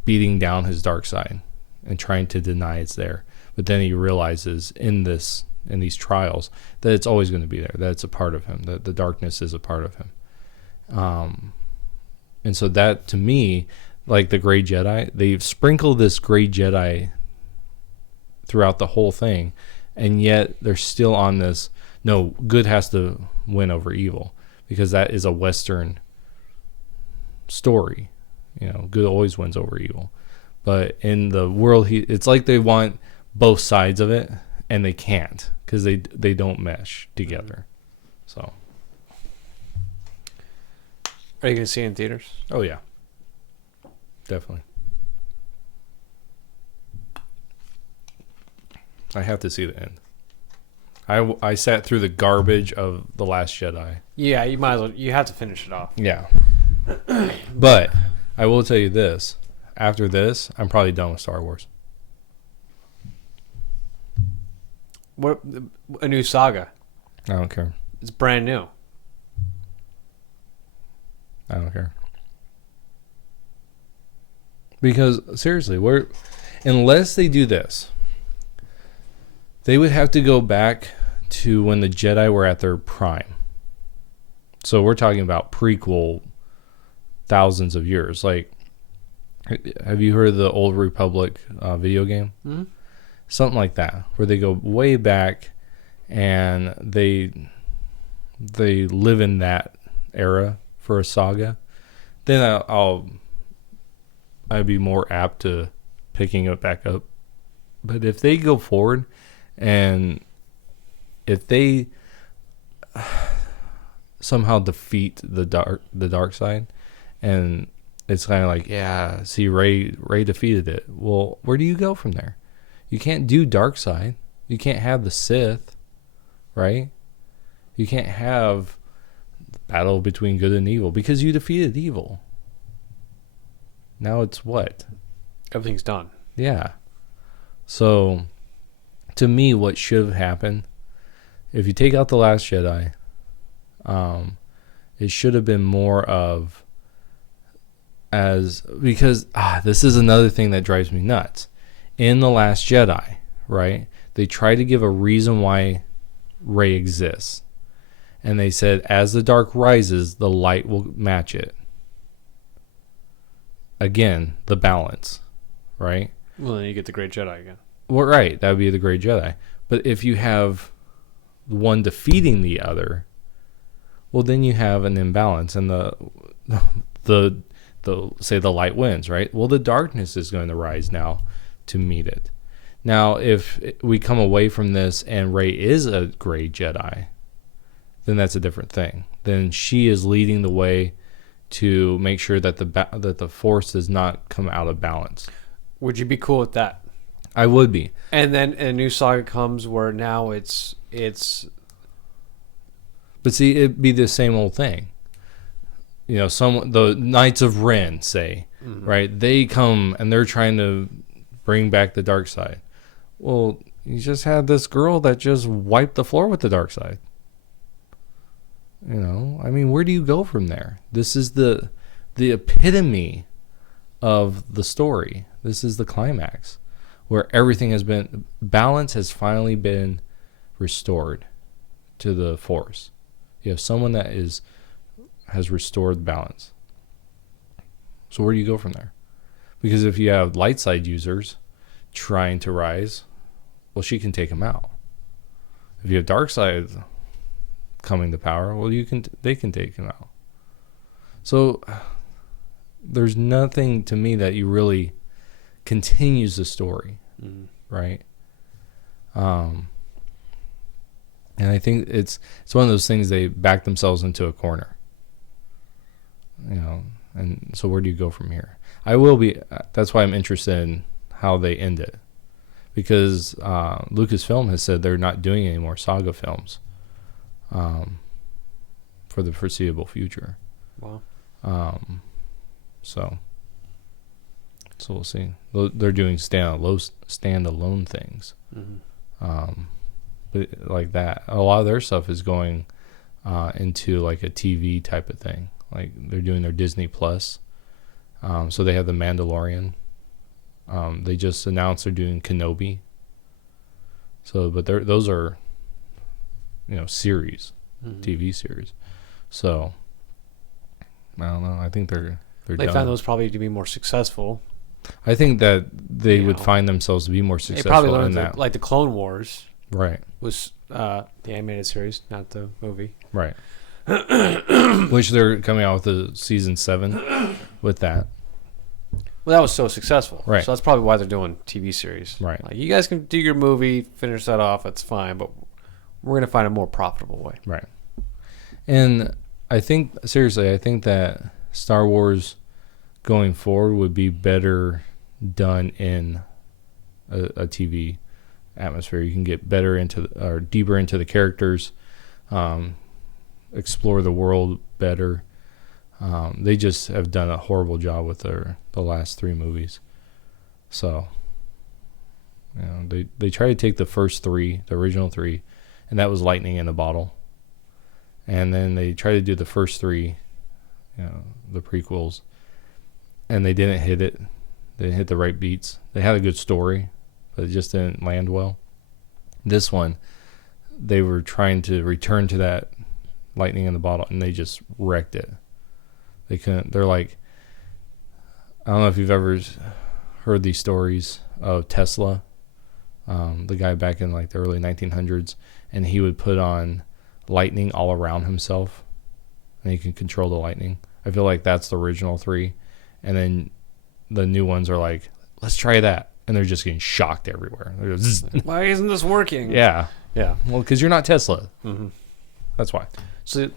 beating down his dark side and trying to deny it's there. But then he realizes in these trials that it's always going to be there, that it's a part of him, that the darkness is a part of him. And so that, to me, like the Grey Jedi, they've sprinkled this Grey Jedi throughout the whole thing, and yet they're still on this, no, good has to win over evil, because that is a Western story. Good always wins over evil. But in the world, it's like they want both sides of it, and they can't, because they don't mesh together. So, are you going to see it in theaters? Oh yeah, definitely. I have to see the end. I sat through the garbage of The Last Jedi. Yeah, you might as well. You have to finish it off. Yeah. But I will tell you this. After this, I'm probably done with Star Wars. What, a new saga? I don't care. It's brand new. I don't care. Because, seriously, unless they do this, they would have to go back to when the Jedi were at their prime. So we're talking about prequel thousands of years. Like, have you heard of the Old Republic video game? Mm-hmm. Something like that, where they go way back and they live in that era for a saga. Then I'd be more apt to picking it back up. But if they go forward, and if they somehow defeat the dark side, and it's kind of like, yeah, see, Rey defeated it. Well, where do you go from there? You can't do dark side. You can't have the Sith, right? You can't have battle between good and evil because you defeated evil. Now it's what? Everything's done. Yeah. So, to me, what should have happened, if you take out The Last Jedi, it should have been more of because this is another thing that drives me nuts. In The Last Jedi, right, they try to give a reason why Rey exists. And they said, as the dark rises, the light will match it. Again, the balance, right? Well, then you get the Great Jedi again. Well, right, that would be the Great Jedi. But if you have one defeating the other, well, then you have an imbalance, and the say the light wins, right? Well, the darkness is going to rise now to meet it. Now, if we come away from this and Rey is a Great Jedi, then that's a different thing. Then she is leading the way to make sure that the Force does not come out of balance. Would you be cool with that? I would be. And then a new saga comes where now it's. But see, it'd be the same old thing. You know, the Knights of Ren, say, right? They come and they're trying to bring back the dark side. Well, you just had this girl that just wiped the floor with the dark side. You know, I mean, where do you go from there? This is the epitome of the story. This is the climax where everything balance has finally been restored to the Force. You have someone that has restored balance. So where do you go from there? Because if you have light side users trying to rise, well, she can take them out. If you have dark side coming to power, well, they can take them out. So there's nothing to me that you really continues the story, right? And I think it's one of those things they back themselves into a corner, you know. And so where do you go from here? That's why I'm interested in how they end it, because Lucasfilm has said they're not doing any more saga films for the foreseeable future. Wow. So we'll see. They're doing standalone things. But like that, a lot of their stuff is going into like a TV type of thing. Like they're doing their Disney Plus. So they have The Mandalorian. They just announced they're doing Kenobi. So, but those are, you know, series, TV series. So I don't know. I think they're They done. found those probably to be more successful. I think that they would find themselves to be more successful. They probably in learned that. like the Clone Wars, Right. was the animated series, not the movie. Right. Which they're coming out with the season 7 with that. Well, that was so successful. Right. So that's probably why they're doing TV series. Right. Like, you guys can do your movie, finish that off, that's fine, but we're going to find a more profitable way. Right. And I think that Star Wars going forward would be better done in a TV atmosphere. You can get better or deeper into the characters, explore the world better. They just have done a horrible job with the last 3 movies. So, you know, they try to take the first 3, the original 3, and that was lightning in a bottle. And then they try to do the first 3, you know, the prequels, and they didn't hit it. They didn't hit the right beats. They had a good story, but it just didn't land well. This one, they were trying to return to that lightning in the bottle, and they just wrecked it. They couldn't. They're like, I don't know if you've ever heard these stories of Tesla, the guy back in like the early 1900s, and he would put on lightning all around himself, and he can control the lightning. I feel like that's the original 3, and then the new ones are like, let's try that, and they're just getting shocked everywhere. They're just, Why isn't this working? Yeah. Well, because you're not Tesla. That's why. So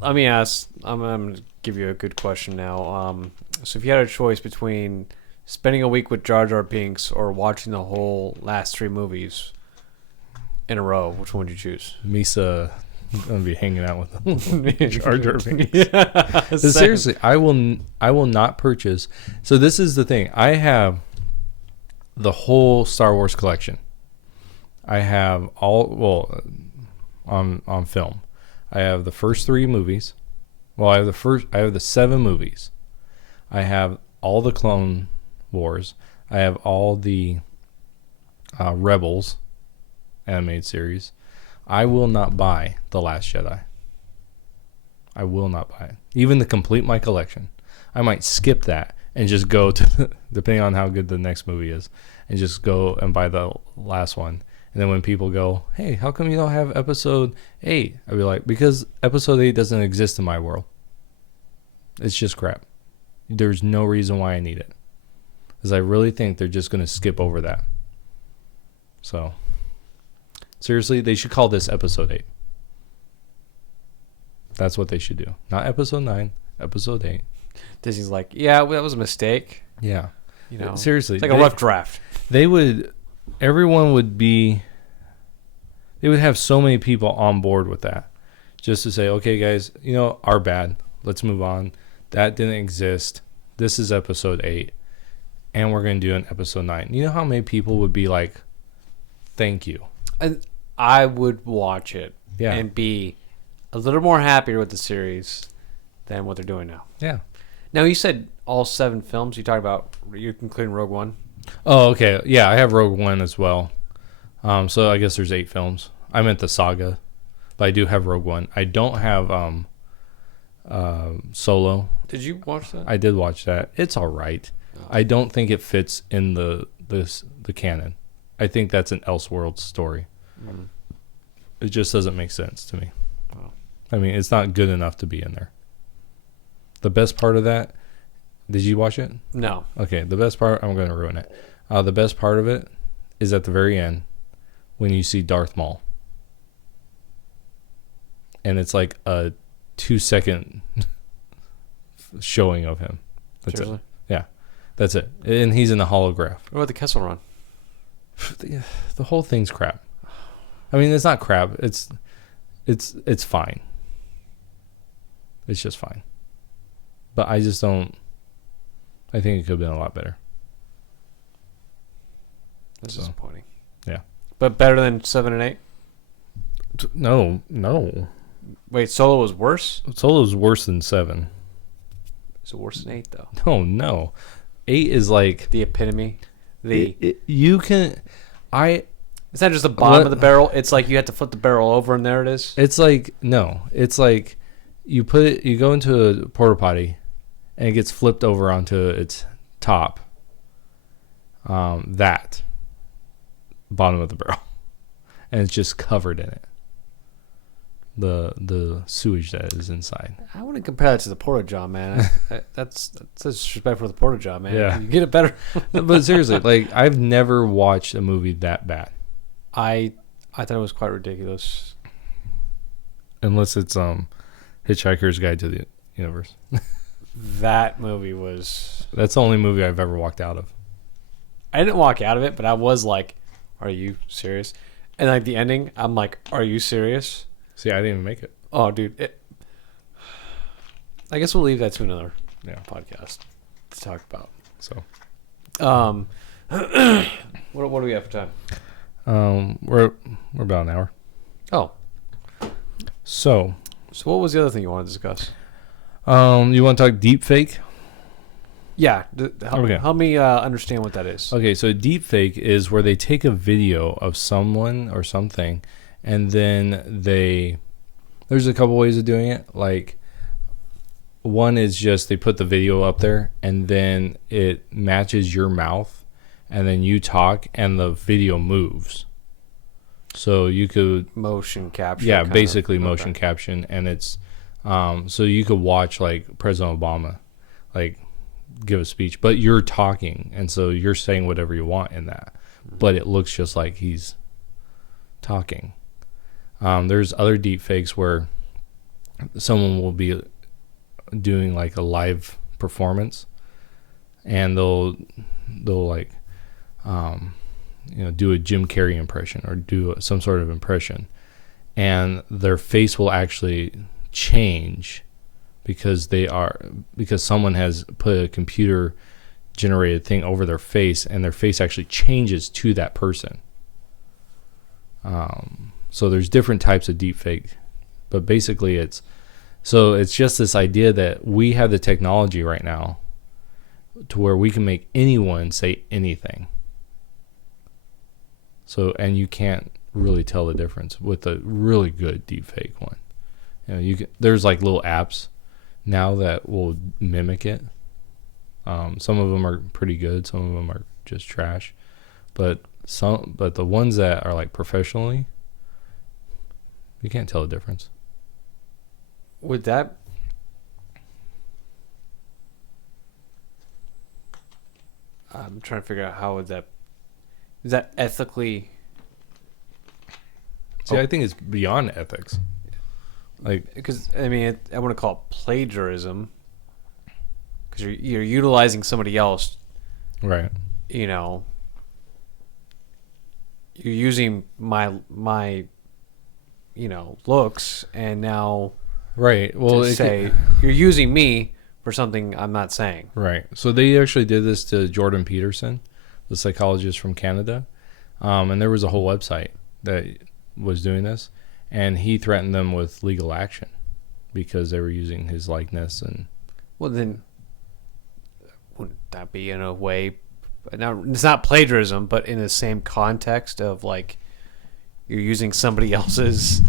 let me ask, I'm going to give you a good question now. So if you had a choice between spending a week with Jar Jar Binks or watching the whole last 3 movies in a row, which one would you choose? Misa I'm gonna be hanging out with them. Jar Jar Binks. Yeah, So seriously, I will not purchase. So this is the thing. I have the whole Star Wars collection. I have on film. I have the first 3 movies. Well, I have the 7 movies. I have all the Clone Wars. I have all the Rebels animated series. I will not buy The Last Jedi. I will not buy it. Even to complete my collection. I might skip that and just go to, depending on how good the next movie is, and just go and buy the last one. And then when people go, hey, how come you don't have episode 8? I'd be like, because episode 8 doesn't exist in my world. It's just crap. There's no reason why I need it. Because I really think they're just going to skip over that. So, seriously, they should call this episode 8. That's what they should do. Not episode 9, episode 8. Disney's like, yeah, well, that was a mistake. Yeah. You know, seriously. it's like a rough draft. Everyone would be, they would have so many people on board with that. Just to say, okay, guys, our bad. Let's move on. That didn't exist. This is episode 8. And we're going to do an episode 9. You know how many people would be like, thank you. And I would watch it and be a little more happier with the series than what they're doing now. Yeah. Now, you said all 7 films. You talked about, you're including Rogue One. Oh, okay. Yeah, I have Rogue One as well. So I guess there's 8 films. I meant the saga, but I do have Rogue One. I don't have Solo. Did you watch that? I did watch that. It's all right. Oh. I don't think it fits in the canon. I think that's an Elseworlds story. Mm. It just doesn't make sense to me. Oh. I mean, it's not good enough to be in there. The best part of that, did you watch it? No. Okay, the best part, I'm going to ruin it. The best part of it is at the very end when you see Darth Maul. And it's like a 2-second showing of him. That's Seriously? It. Yeah, that's it. And he's in the holograph. What about the Kessel Run? The whole thing's crap. I mean, it's not crap. It's fine. It's just fine. But I just don't. I think it could have been a lot better. That's disappointing. Yeah. But better than 7 and 8? No. Wait, Solo was worse? Solo is worse than 7. Is it worse than 8, though? No. 8 is like the epitome. You can. It's not just the bottom of the barrel. It's like you have to flip the barrel over, and there it is. It's like It's like you go into a porta potty, and it gets flipped over onto its top. That bottom of the barrel, and it's just covered in it. The sewage that is inside. I wouldn't compare that to the porta john, man. That's disrespectful for the porta john, man. Yeah, you get it better. But seriously, like I've never watched a movie that bad. I thought it was quite ridiculous. Unless it's Hitchhiker's Guide to the Universe. That movie was. That's the only movie I've ever walked out of. I didn't walk out of it, but I was like, "Are you serious?" And like the ending, I'm like, "Are you serious?" See, I didn't even make it. Oh, dude. I guess we'll leave that to another podcast to talk about. So, what do we have for time? We're about an hour. Oh. So what was the other thing you wanted to discuss? You want to talk deep fake? Yeah. Help me understand what that is. Okay, so deep fake is where they take a video of someone or something, and then there's a couple ways of doing it. Like, one is just they put the video up there, and then it matches your mouth, and then you talk, and the video moves. So you could motion capture. Yeah, basically motion caption, and it's so you could watch like President Obama, like give a speech, but you're talking, and so you're saying whatever you want in that, but it looks just like he's talking. There's other deep fakes where someone will be doing like a live performance, and they'll like do a Jim Carrey impression or do some sort of impression, and their face will actually change because someone has put a computer generated thing over their face, and their face actually changes to that person. So there's different types of deepfake, but basically it's just this idea that we have the technology right now to where we can make anyone say anything. So, and you can't really tell the difference with a really good deepfake one. There's like little apps now that will mimic it. Some of them are pretty good, some of them are just trash, but the ones that are like professionally, you can't tell the difference. Would that I'm trying to figure out how is that ethically? See, I think it's beyond ethics. Like, because I mean, I want to call it plagiarism, because you're utilizing somebody else, right? You're using my looks, and now right. Well, you're using me for something I'm not saying. Right. So they actually did this to Jordan Peterson, the psychologist from Canada, and there was a whole website that was doing this, and he threatened them with legal action because they were using his likeness. And well, then wouldn't that be in a way? Now it's not plagiarism, but in the same context of like you're using somebody else's.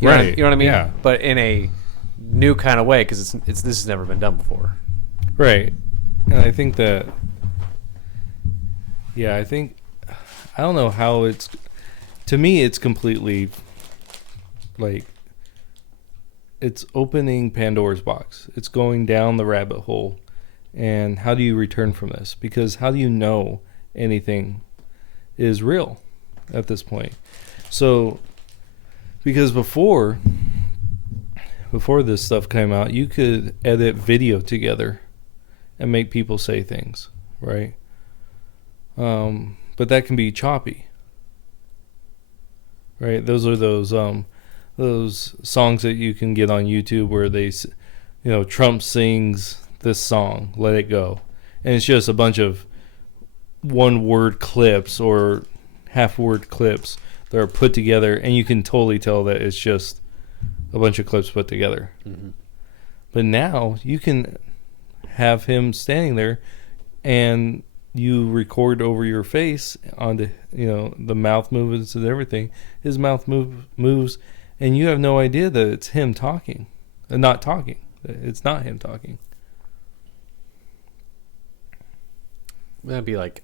Right. You know what I mean? Yeah. But in a new kind of way, because this has never been done before. Right. And I think that. Yeah, I don't know how it's. To me, it's completely like it's opening Pandora's box. It's going down the rabbit hole. And how do you return from this? Because how do you know anything is real at this point? So, because before this stuff came out, you could edit video together and make people say things, right? But that can be choppy. Right, those are those songs that you can get on YouTube where they, Trump sings this song, "Let It Go," and it's just a bunch of one-word clips or half-word clips that are put together, and you can totally tell that it's just a bunch of clips put together. Mm-hmm. But now you can have him standing there, and you record over your face on the mouth movements and everything. His mouth moves, and you have no idea that it's him talking, not talking. It's not him talking. That'd be like,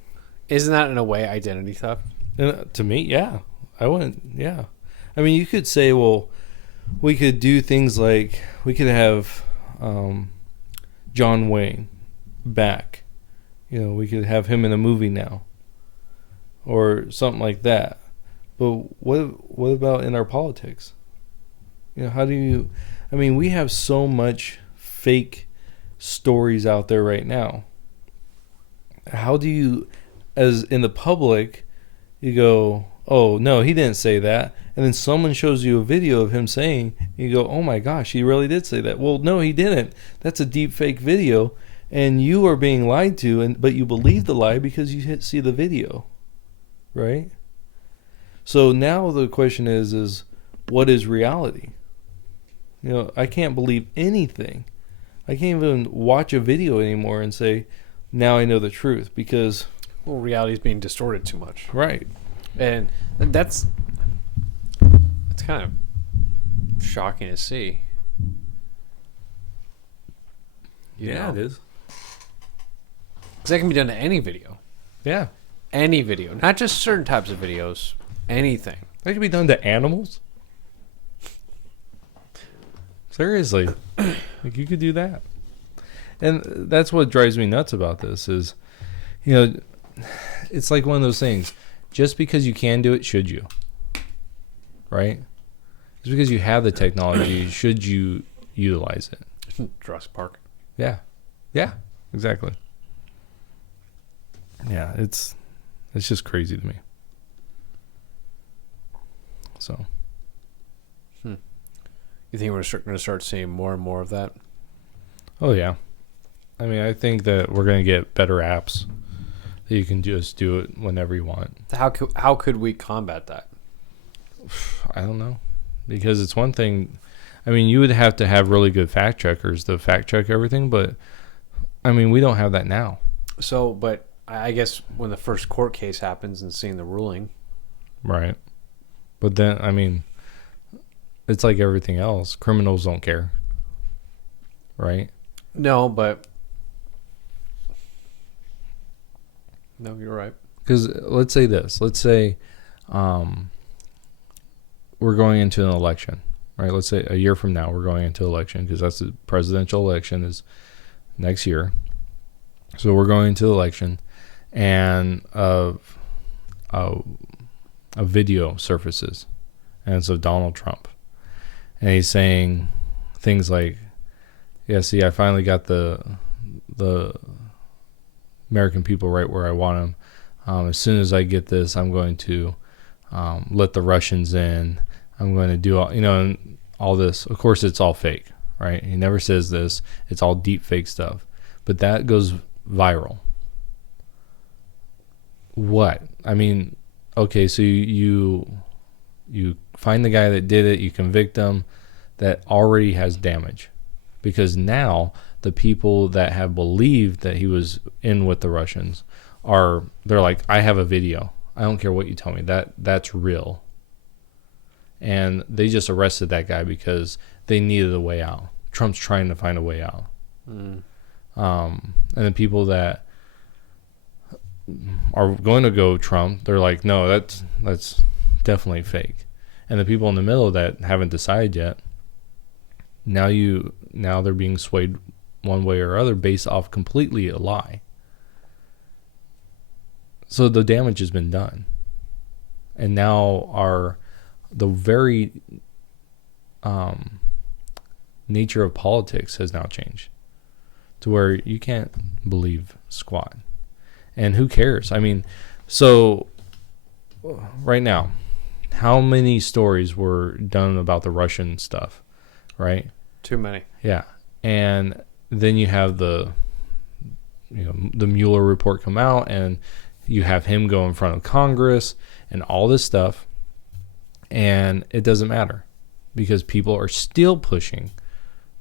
isn't that in a way identity theft? To me, yeah. I wouldn't. Yeah. I mean, you could say, well, we could do things like we could have John Wayne back. We could have him in a movie now, or something like that. But what about in our politics? How do you? I mean, we have so much fake stories out there right now. How do you, as in the public, you go, oh no, he didn't say that, and then someone shows you a video of him saying, you go, oh my gosh, he really did say that. Well, no, he didn't. That's a deep fake video. And you are being lied to, but you believe the lie because you see the video, right? So now the question is what is reality? I can't believe anything. I can't even watch a video anymore and say, now I know the truth, because... Well, reality is being distorted too much. Right. And that's kind of shocking to see. Yeah, it is. Because that can be done to any video. Yeah. Any video. Not just certain types of videos. Anything. That can be done to animals? Seriously. Like, you could do that. And that's what drives me nuts about this is, it's like one of those things. Just because you can do it, should you? Right? Just because you have the technology, should you utilize it? Jurassic Park. Yeah. Yeah, exactly. Yeah, it's just crazy to me. So, You think we're going to start seeing more and more of that? Oh yeah. I mean, I think that we're going to get better apps that you can just do it whenever you want. How could we combat that? I don't know. Because it's one thing. I mean, you would have to have really good fact checkers to fact check everything, but I mean, we don't have that now. So, but I guess when the first court case happens and seeing the ruling. Right. But then, I mean, it's like everything else. Criminals don't care. Right? No, but. No, you're right. Because let's say this. Let's say we're going into an election. Right? Let's say a year from now we're going into election because that's the presidential election is next year. So we're going into election and a video surfaces and it's of Donald Trump. And he's saying things like, yeah, see, I finally got the American people right where I want them. As soon as I get this, I'm going to let the Russians in. I'm going to do all, and all this. Of course, it's all fake, right? He never says this. It's all deep fake stuff. But that goes viral. What? I mean, okay, so you find the guy that did it, you convict him, that already has damage. Because now the people that have believed that he was in with the Russians they're like, I have a video. I don't care what you tell me. That's real. And they just arrested that guy because they needed a way out. Trump's trying to find a way out. And the people that are going to go Trump, they're like, no, that's definitely fake. And the people in the middle that haven't decided yet, now they're being swayed one way or other based off completely a lie. So the damage has been done. And now the very nature of politics has now changed to where you can't believe squat. And who cares? I mean, so right now, how many stories were done about the Russian stuff, right? Too many. Yeah. And then you have the Mueller report come out, and you have him go in front of Congress and all this stuff. And it doesn't matter because people are still pushing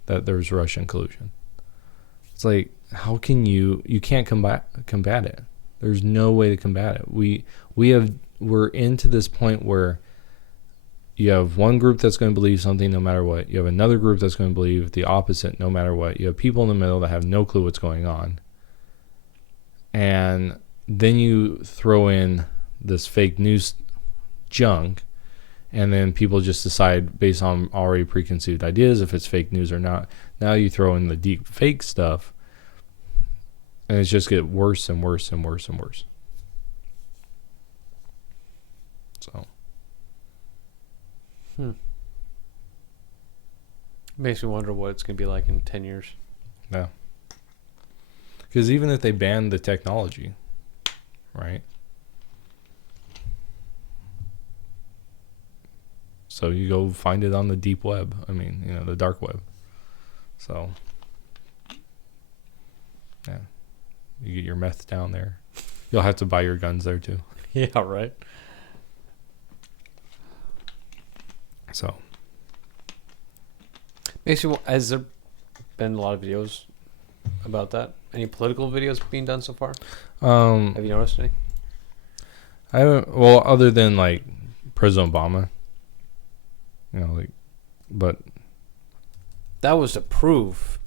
that there's Russian collusion. It's like, how can you can't combat it. There's no way to combat it. We're into this point where you have one group that's going to believe something no matter what. You have another group that's going to believe the opposite no matter what. You have people in the middle that have no clue what's going on. And then you throw in this fake news junk, and then people just decide based on already preconceived ideas if it's fake news or not. Now you throw in the deep fake stuff, and it's just get worse and worse and worse and worse. So. Makes me wonder what it's going to be like in 10 years. Yeah. Because even if they ban the technology, right? So you go find it on the deep web. I mean, the dark web. So, yeah. You get your meth down there. You'll have to buy your guns there too. Yeah, right. So. Basically, has there been a lot of videos about that? Any political videos being done so far? Have you noticed any? I haven't. Well, other than like President Obama, but that was to prove.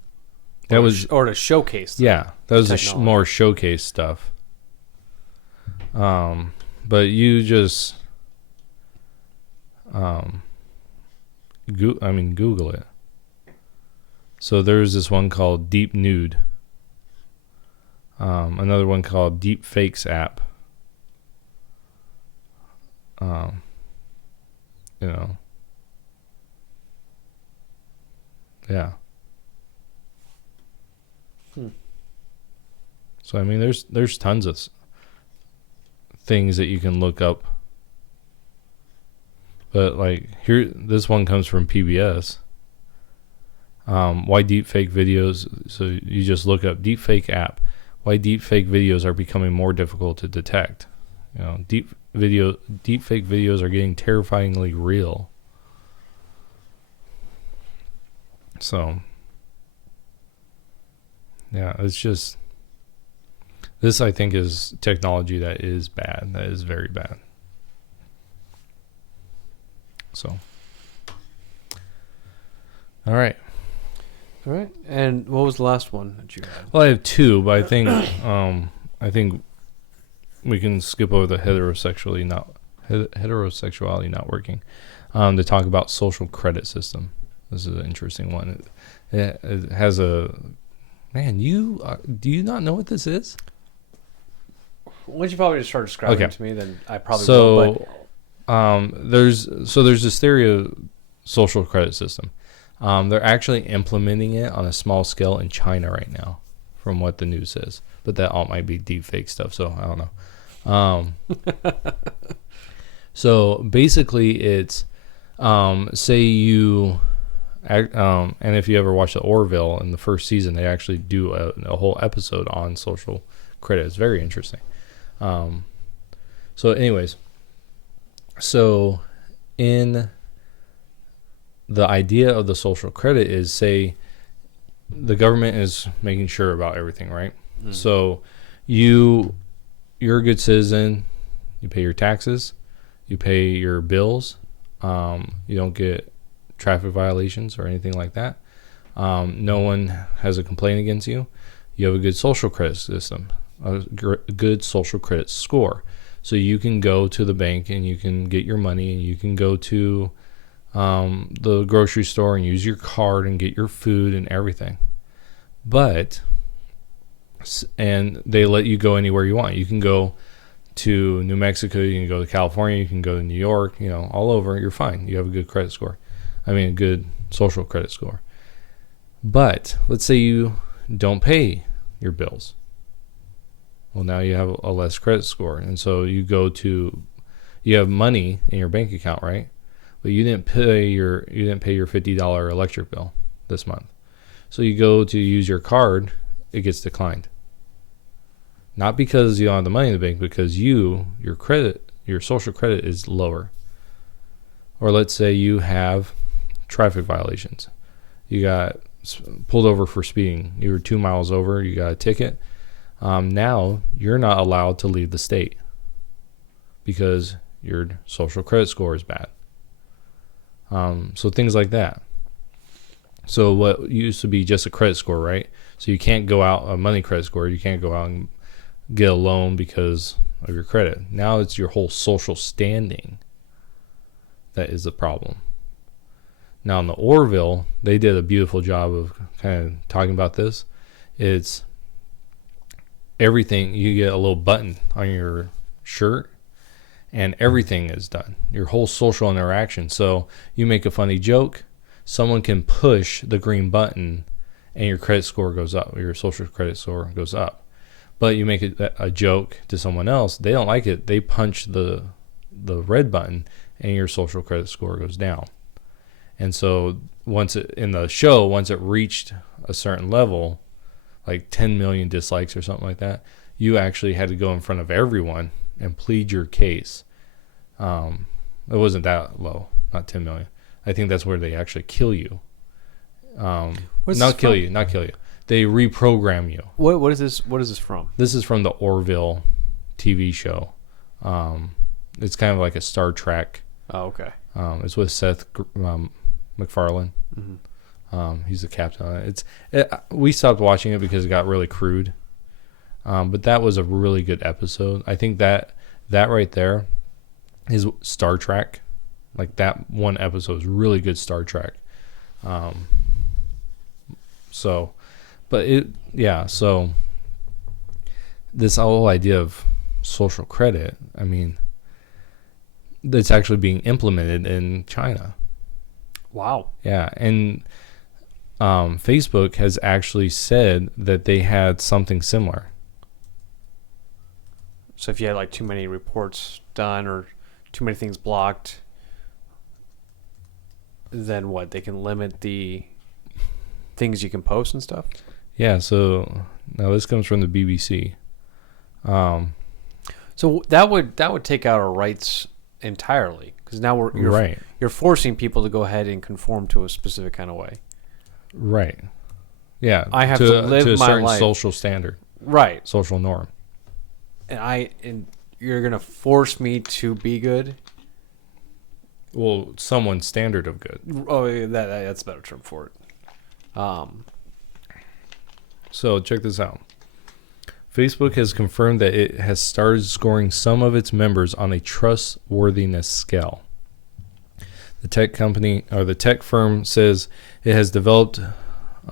That was or to showcase. Yeah, that was more showcase stuff. But you just, Google it. So there's this one called Deep Nude. Another one called Deep Fakes app. Yeah. So there's tons of things that you can look up. But like here, this one comes from PBS. Why deepfake videos? So you just look up deepfake app. Why deepfake videos are becoming more difficult to detect. Deepfake videos are getting terrifyingly real. So, yeah, it's just, this I think is technology that is bad. That is very bad. So, all right. All right. And what was the last one that you had? Well, I have two, but I think we can skip over the heterosexuality not working. To talk about social credit system. This is an interesting one. It has a man. Do you not know what this is? Once you probably just start describing it to me, then I probably will. But there's this theory of social credit system. They're actually implementing it on a small scale in China right now, from what the news says. But that all might be deep fake stuff, so I don't know. So basically, it's say you. And if you ever watch the Orville in the first season, they actually do a whole episode on social credit. It's very interesting. So anyways, so in the idea of the social credit is, say the government is making sure about everything, right? Mm-hmm. So you're a good citizen. You pay your taxes. You pay your bills. You don't get traffic violations or anything like that. No one has a complaint against you. You have a good social credit system, a good social credit score. So you can go to the bank and you can get your money, and you can go to the grocery store and use your card and get your food and everything. And they let you go anywhere you want. You can go to New Mexico, you can go to California, you can go to New York, all over. You're fine. You have a good credit score. A good social credit score. But let's say you don't pay your bills. Well, now you have a less credit score. And so you have money in your bank account, right? But you didn't pay your $50 electric bill this month. So you go to use your card, it gets declined. Not because you don't have the money in the bank, because your social credit is lower. Or let's say you have traffic violations. You got pulled over for speeding. You were 2 miles over. You got a ticket. Now you're not allowed to leave the state because your social credit score is bad. So things like that. So what used to be just a credit score, right? So you can't go out a money credit score. You can't go out and get a loan because of your credit. Now it's your whole social standing that is the problem. Now in the Orville, they did a beautiful job of kind of talking about this. It's everything. You get a little button on your shirt and everything is done. Your whole social interaction. So you make a funny joke, someone can push the green button and your credit score goes up. Your social credit score goes up. But you make a joke to someone else, they don't like it. They punch the red button and your social credit score goes down. And so once it reached a certain level, like 10 million dislikes or something like that, you actually had to go in front of everyone and plead your case. It wasn't that low, not 10 million. I think that's where they actually kill you. Not kill you. They reprogram you. What is this? What is this from? This is from the Orville TV show. It's kind of like a Star Trek. Oh, okay. It's with Seth MacFarlane. Mm-hmm. He's the captain on it. We stopped watching it because it got really crude. But that was a really good episode. I think that right there is Star Trek. Like that one episode is really good Star Trek. So this whole idea of social credit, that's actually being implemented in China. Wow. Yeah, and Facebook has actually said that they had something similar. So if you had like too many reports done or too many things blocked, then what? They can limit the things you can post and stuff? Yeah. So now this comes from the BBC. So that would take out our rights entirely, because now you're forcing people to go ahead and conform to a specific kind of way. Right. Yeah. I have to live to a my certain life. social standard. Right. Social norm. And you're gonna force me to be good. Well, someone's standard of good. Oh, yeah, that's a better term for it. So check this out. Facebook has confirmed that it has started scoring some of its members on a trustworthiness scale. The tech company or the tech firm says it has developed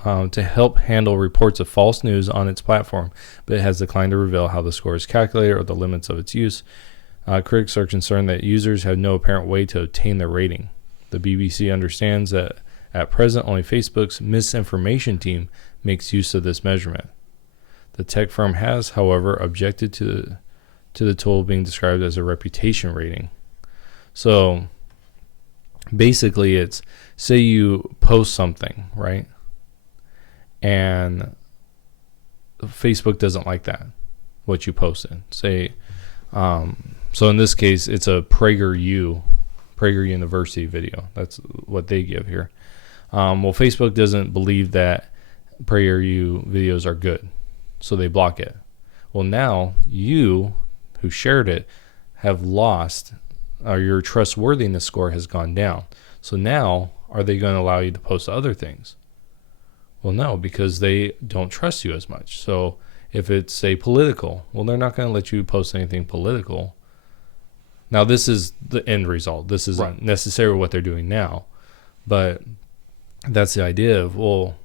to help handle reports of false news on its platform, but it has declined to reveal how the score is calculated or the limits of its use. Critics are concerned that users have no apparent way to obtain their rating. The BBC understands that at present only Facebook's misinformation team makes use of this measurement. The tech firm has, however, objected to the tool being described as a reputation rating. So basically it's, say you post something, right? And Facebook doesn't like that, what you posted. Say, so in this case, it's a Prager University video. That's what they give here. Well, Facebook doesn't believe that PragerU videos are good, so they block it. Well, now you, who shared it, have lost, or your trustworthiness score has gone down. So now, are they going to allow you to post other things? Well, no, because they don't trust you as much. So if it's, say, political, well, they're not going to let you post anything political. Now, this is the end result. This isn't necessarily what they're doing now. But that's the idea of, well,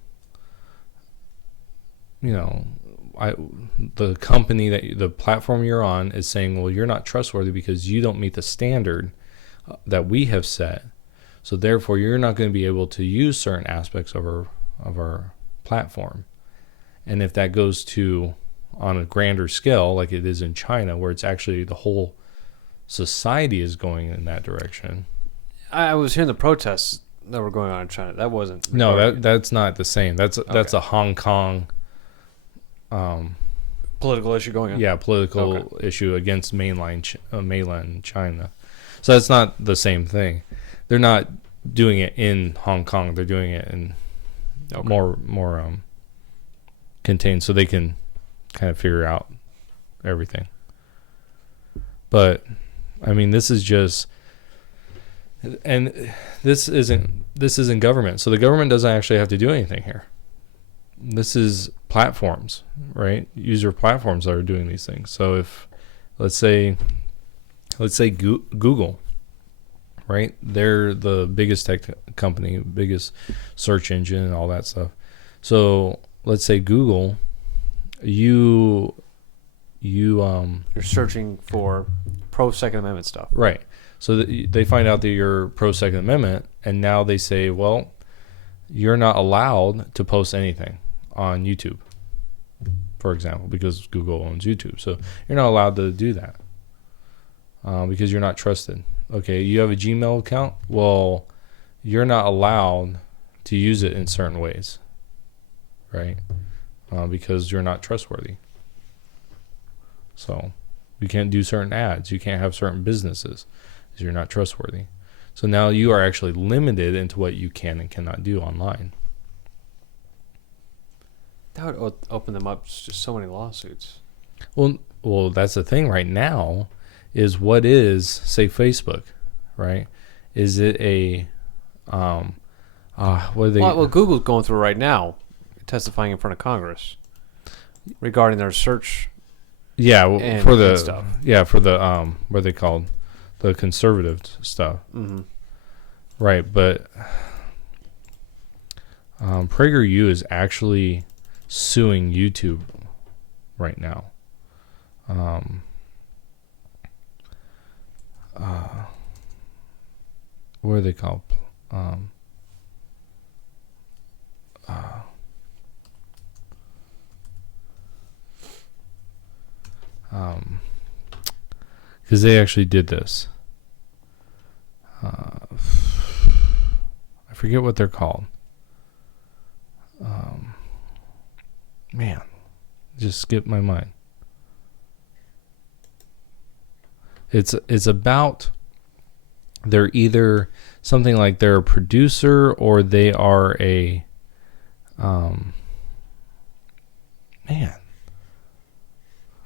you know, the company, the platform you're on is saying, well, you're not trustworthy because you don't meet the standard that we have set. So therefore, you're not going to be able to use certain aspects of our platform. And if that goes to on a grander scale, like it is in China, where it's actually the whole society is going in that direction. I was hearing the protests that were going on in China. That wasn't. No, that's not the same. That's a Hong Kong political issue going on. Yeah, political issue against mainland China. So that's not the same thing. They're not doing it in Hong Kong. They're doing it in more contained, so they can kind of figure out everything. But I mean, this is just, and this isn't government. So the government doesn't actually have to do anything here. This is platforms, right? User platforms that are doing these things. So if let's say Google, right? They're the biggest tech company, biggest search engine and all that stuff. So let's say Google, you're searching for pro Second Amendment stuff. Right. So they find out that you're pro Second Amendment, and now they say, well, you're not allowed to post anything on YouTube, for example, because Google owns YouTube. So you're not allowed to do that because you're not trusted. Okay, you have a Gmail account? Well, you're not allowed to use it in certain ways, right? Because you're not trustworthy. So you can't do certain ads. You can't have certain businesses because you're not trustworthy. So now you are actually limited into what you can and cannot do online. That would open them up to just so many lawsuits. Well, that's the thing right now is what is, say, Facebook, right? Is it a, what are they? Well, Google's going through right now, testifying in front of Congress regarding their search. Yeah, and for the stuff. Yeah, for the what are they called? The conservative stuff. Mm-hmm. Right, but PragerU is actually suing YouTube right now. What are they called? Because they actually did this. I forget what they're called. Man, just skipped my mind. It's about, they're either something like they're a producer or they are a man. I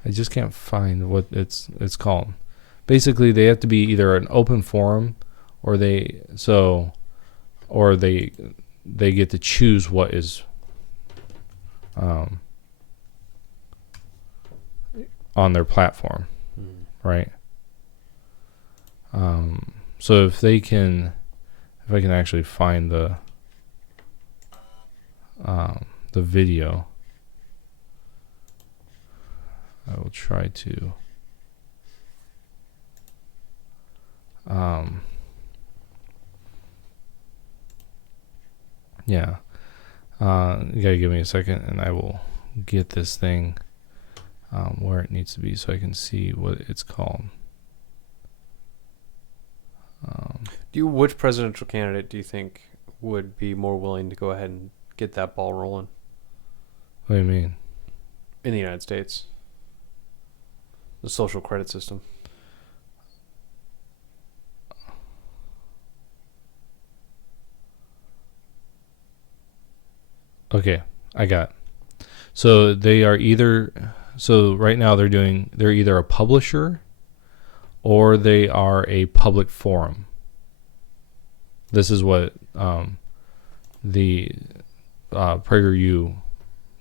just can't find what it's called. Basically, they have to be either an open forum or they get to choose what is on their platform, right? So if I can actually find the video, I will try to. Yeah. You gotta give me a second, and I will get this thing where it needs to be so I can see what it's called. Which presidential candidate do you think would be more willing to go ahead and get that ball rolling? What do you mean? In the United States, the social credit system. Okay, I got it. So they are right now they're either a publisher or they are a public forum. This is what the PragerU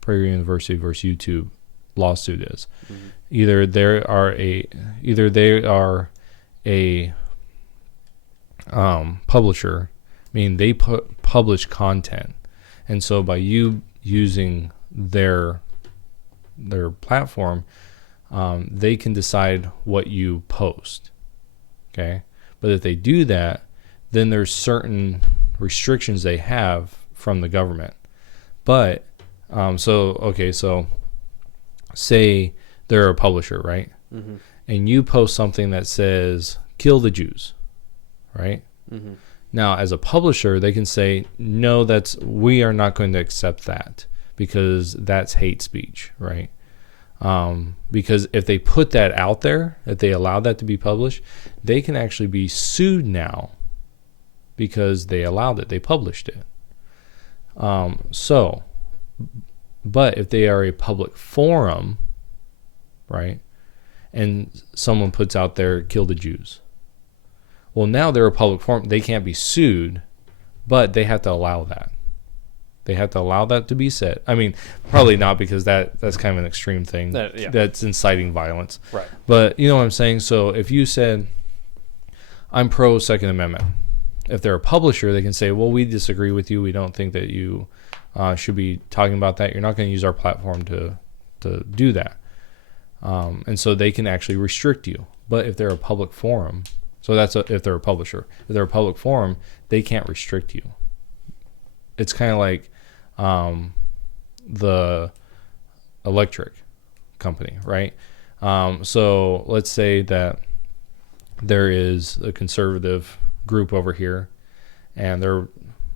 University versus YouTube lawsuit is. Mm-hmm. Either they are a publisher, meaning they publish content. And so by you using their platform, they can decide what you post. Okay? But if they do that, then there's certain restrictions they have from the government. But so say they're a publisher, right? Mm-hmm. And you post something that says kill the Jews, right? Mm-hmm. Now, as a publisher, they can say, no, we are not going to accept that because that's hate speech, right? Because if they put that out there, if they allow that to be published, they can actually be sued now because they allowed it, they published it. But if they are a public forum, right, and someone puts out there, kill the Jews. Well, now they're a public forum. They can't be sued, but they have to allow that. They have to allow that to be said. I mean, probably not because that's kind of an extreme thing. That's inciting violence. Right. But you know what I'm saying? So if you said, I'm pro Second Amendment, if they're a publisher, they can say, well, we disagree with you. We don't think that you should be talking about that. You're not going to use our platform to do that. And so they can actually restrict you. But if they're a public forum, so that's if they're a publisher. If they're a public forum, they can't restrict you. It's kind of like the electric company, right? So let's say that there is a conservative group over here, and they're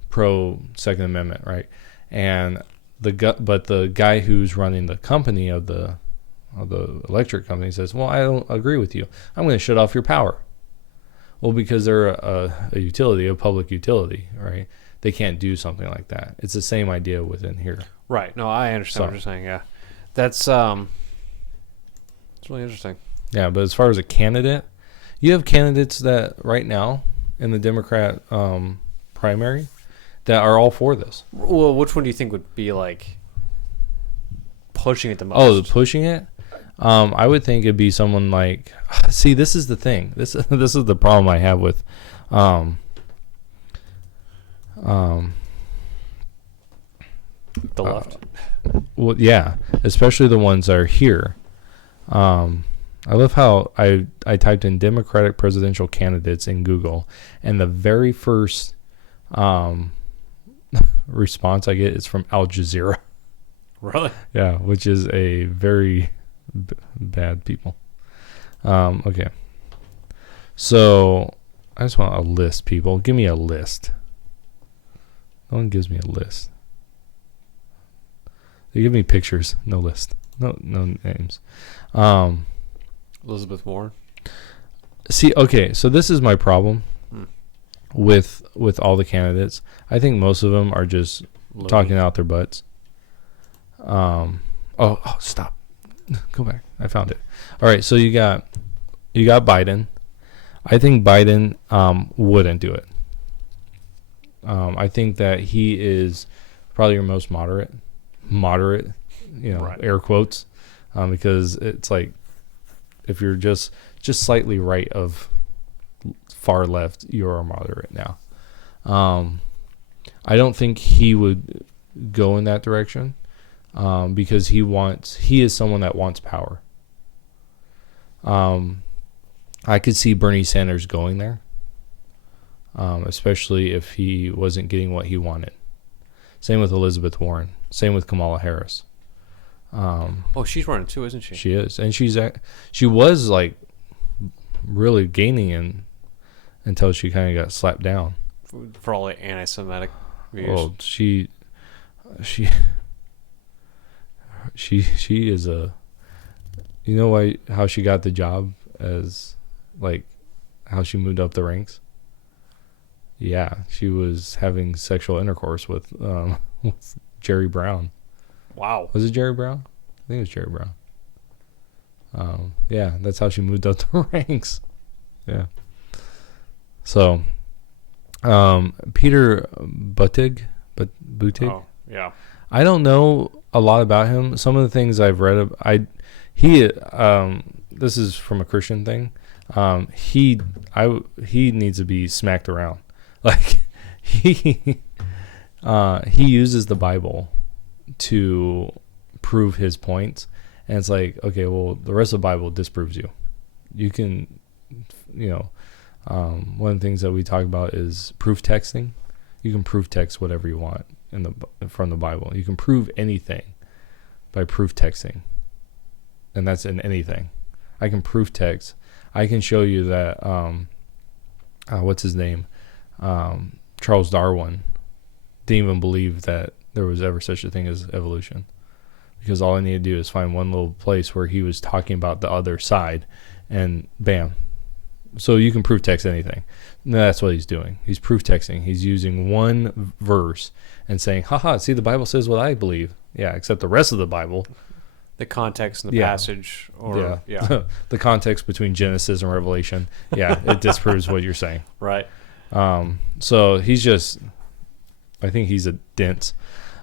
pro Second Amendment, right? And but the guy who's running the company of the electric company says, well, I don't agree with you. I'm going to shut off your power. Well, because they're a utility, a public utility, right? They can't do something like that. It's the same idea within here. Right. No, I understand what you're saying. Yeah, that's it's really interesting. Yeah, but as far as a candidate, you have candidates that right now in the Democrat primary that are all for this. Well, which one do you think would be like pushing it the most? Oh, pushing it? I would think it'd be someone like. See, this is the thing. This is the problem I have with, the left. Well, yeah, especially the ones that are here. I love how I typed in Democratic presidential candidates in Google, and the very first response I get is from Al Jazeera. Really? Yeah, which is a very bad people. Okay. So I just want a list, people. Give me a list. No one gives me a list. They give me pictures, no list, no names. Elizabeth Warren. See, okay, so this is my problem with all the candidates. I think most of them are just talking out their butts. Oh, stop. Go back. I found it. All right, so you got Biden. I think Biden wouldn't do it. I think that he is probably your most moderate, right. Air quotes, because it's like if you're just slightly right of far left, you're a moderate now. I don't think he would go in that direction because he is someone that wants power. I could see Bernie Sanders going there, especially if he wasn't getting what he wanted. Same with Elizabeth Warren. Same with Kamala Harris. She's running too, isn't she? She is, and she was like really gaining until she kind of got slapped down for all the anti-Semitic views. Well, she is a. You know how she got the job as, like, how she moved up the ranks? Yeah, she was having sexual intercourse with Jerry Brown. Wow. Was it Jerry Brown? I think it was Jerry Brown. Yeah, that's how she moved up the ranks. Yeah. So, Peter Buttigieg. Oh, yeah. I don't know a lot about him. Some of the things I've read, this is from a Christian thing. He needs to be smacked around. Like he uses the Bible to prove his points, and it's like, okay, well, the rest of the Bible disproves you. You can, one of the things that we talk about is proof texting. You can proof text whatever you want from the Bible. You can prove anything by proof texting, and that's in anything. I can proof text. I can show you that what's his name, Charles Darwin didn't even believe that there was ever such a thing as evolution, because all I need to do is find one little place where he was talking about the other side, and bam. So you can proof text anything. And that's what he's doing. He's proof texting. He's using one verse and saying, haha, see, the Bible says what I believe. Yeah, except the rest of the Bible, the context in the passage, or the context between Genesis and Revelation, it disproves what you're saying. Right. So he's just, I think he's a dense.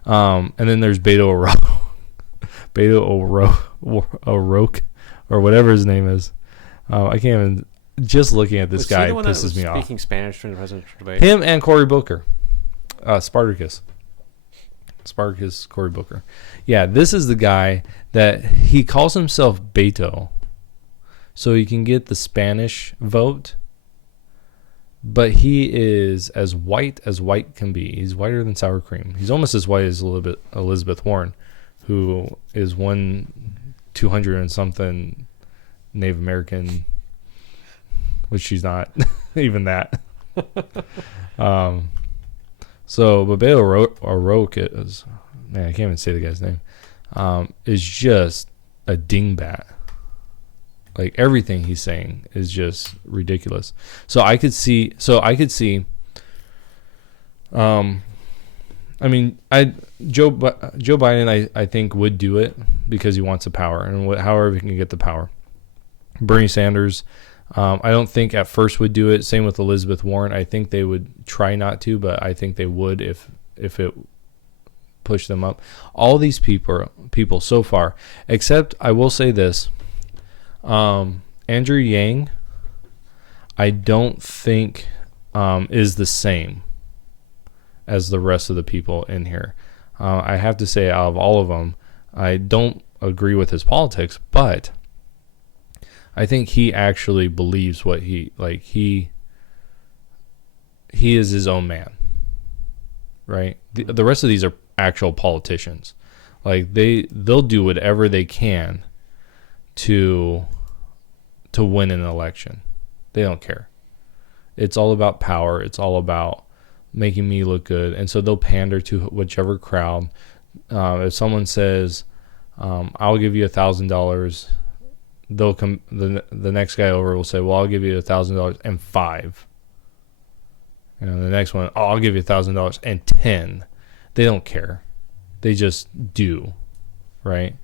And then there's Beto O'Rourke, or whatever his name is. I can't even. Just looking at this guy pisses me off. Speaking Spanish during the presidential debate. Him and Cory Booker, Spartacus, Cory Booker. Yeah, this is the guy that he calls himself Beto, so he can get the Spanish vote. But he is as white can be. He's whiter than sour cream. He's almost as white as Elizabeth Warren, who is 200 and something Native American. Which she's not even that. But Beto O'Rourke is, man, I can't even say the guy's name, is just a dingbat. Like, everything he's saying is just ridiculous. Joe Biden, I think, would do it because he wants the power, and however he can get the power. Bernie Sanders, I don't think at first would do it. Same with Elizabeth Warren. I think they would try not to, but I think they would if it pushed them up. All these people so far, except I will say this, Andrew Yang, I don't think is the same as the rest of the people in here. I have to say, out of all of them, I don't agree with his politics, but I think he actually believes what he is his own man, right? The rest of these are actual politicians. Like, they'll do whatever they can to win an election. They don't care. It's all about power. It's all about making me look good. And so they'll pander to whichever crowd If someone says, "I'll give you $1,000," they'll come. The next guy over will say, "Well, I'll give you $1,000 and 5." The next one, "Oh, I'll give you $1,000 and 10." They don't care. They just do, right?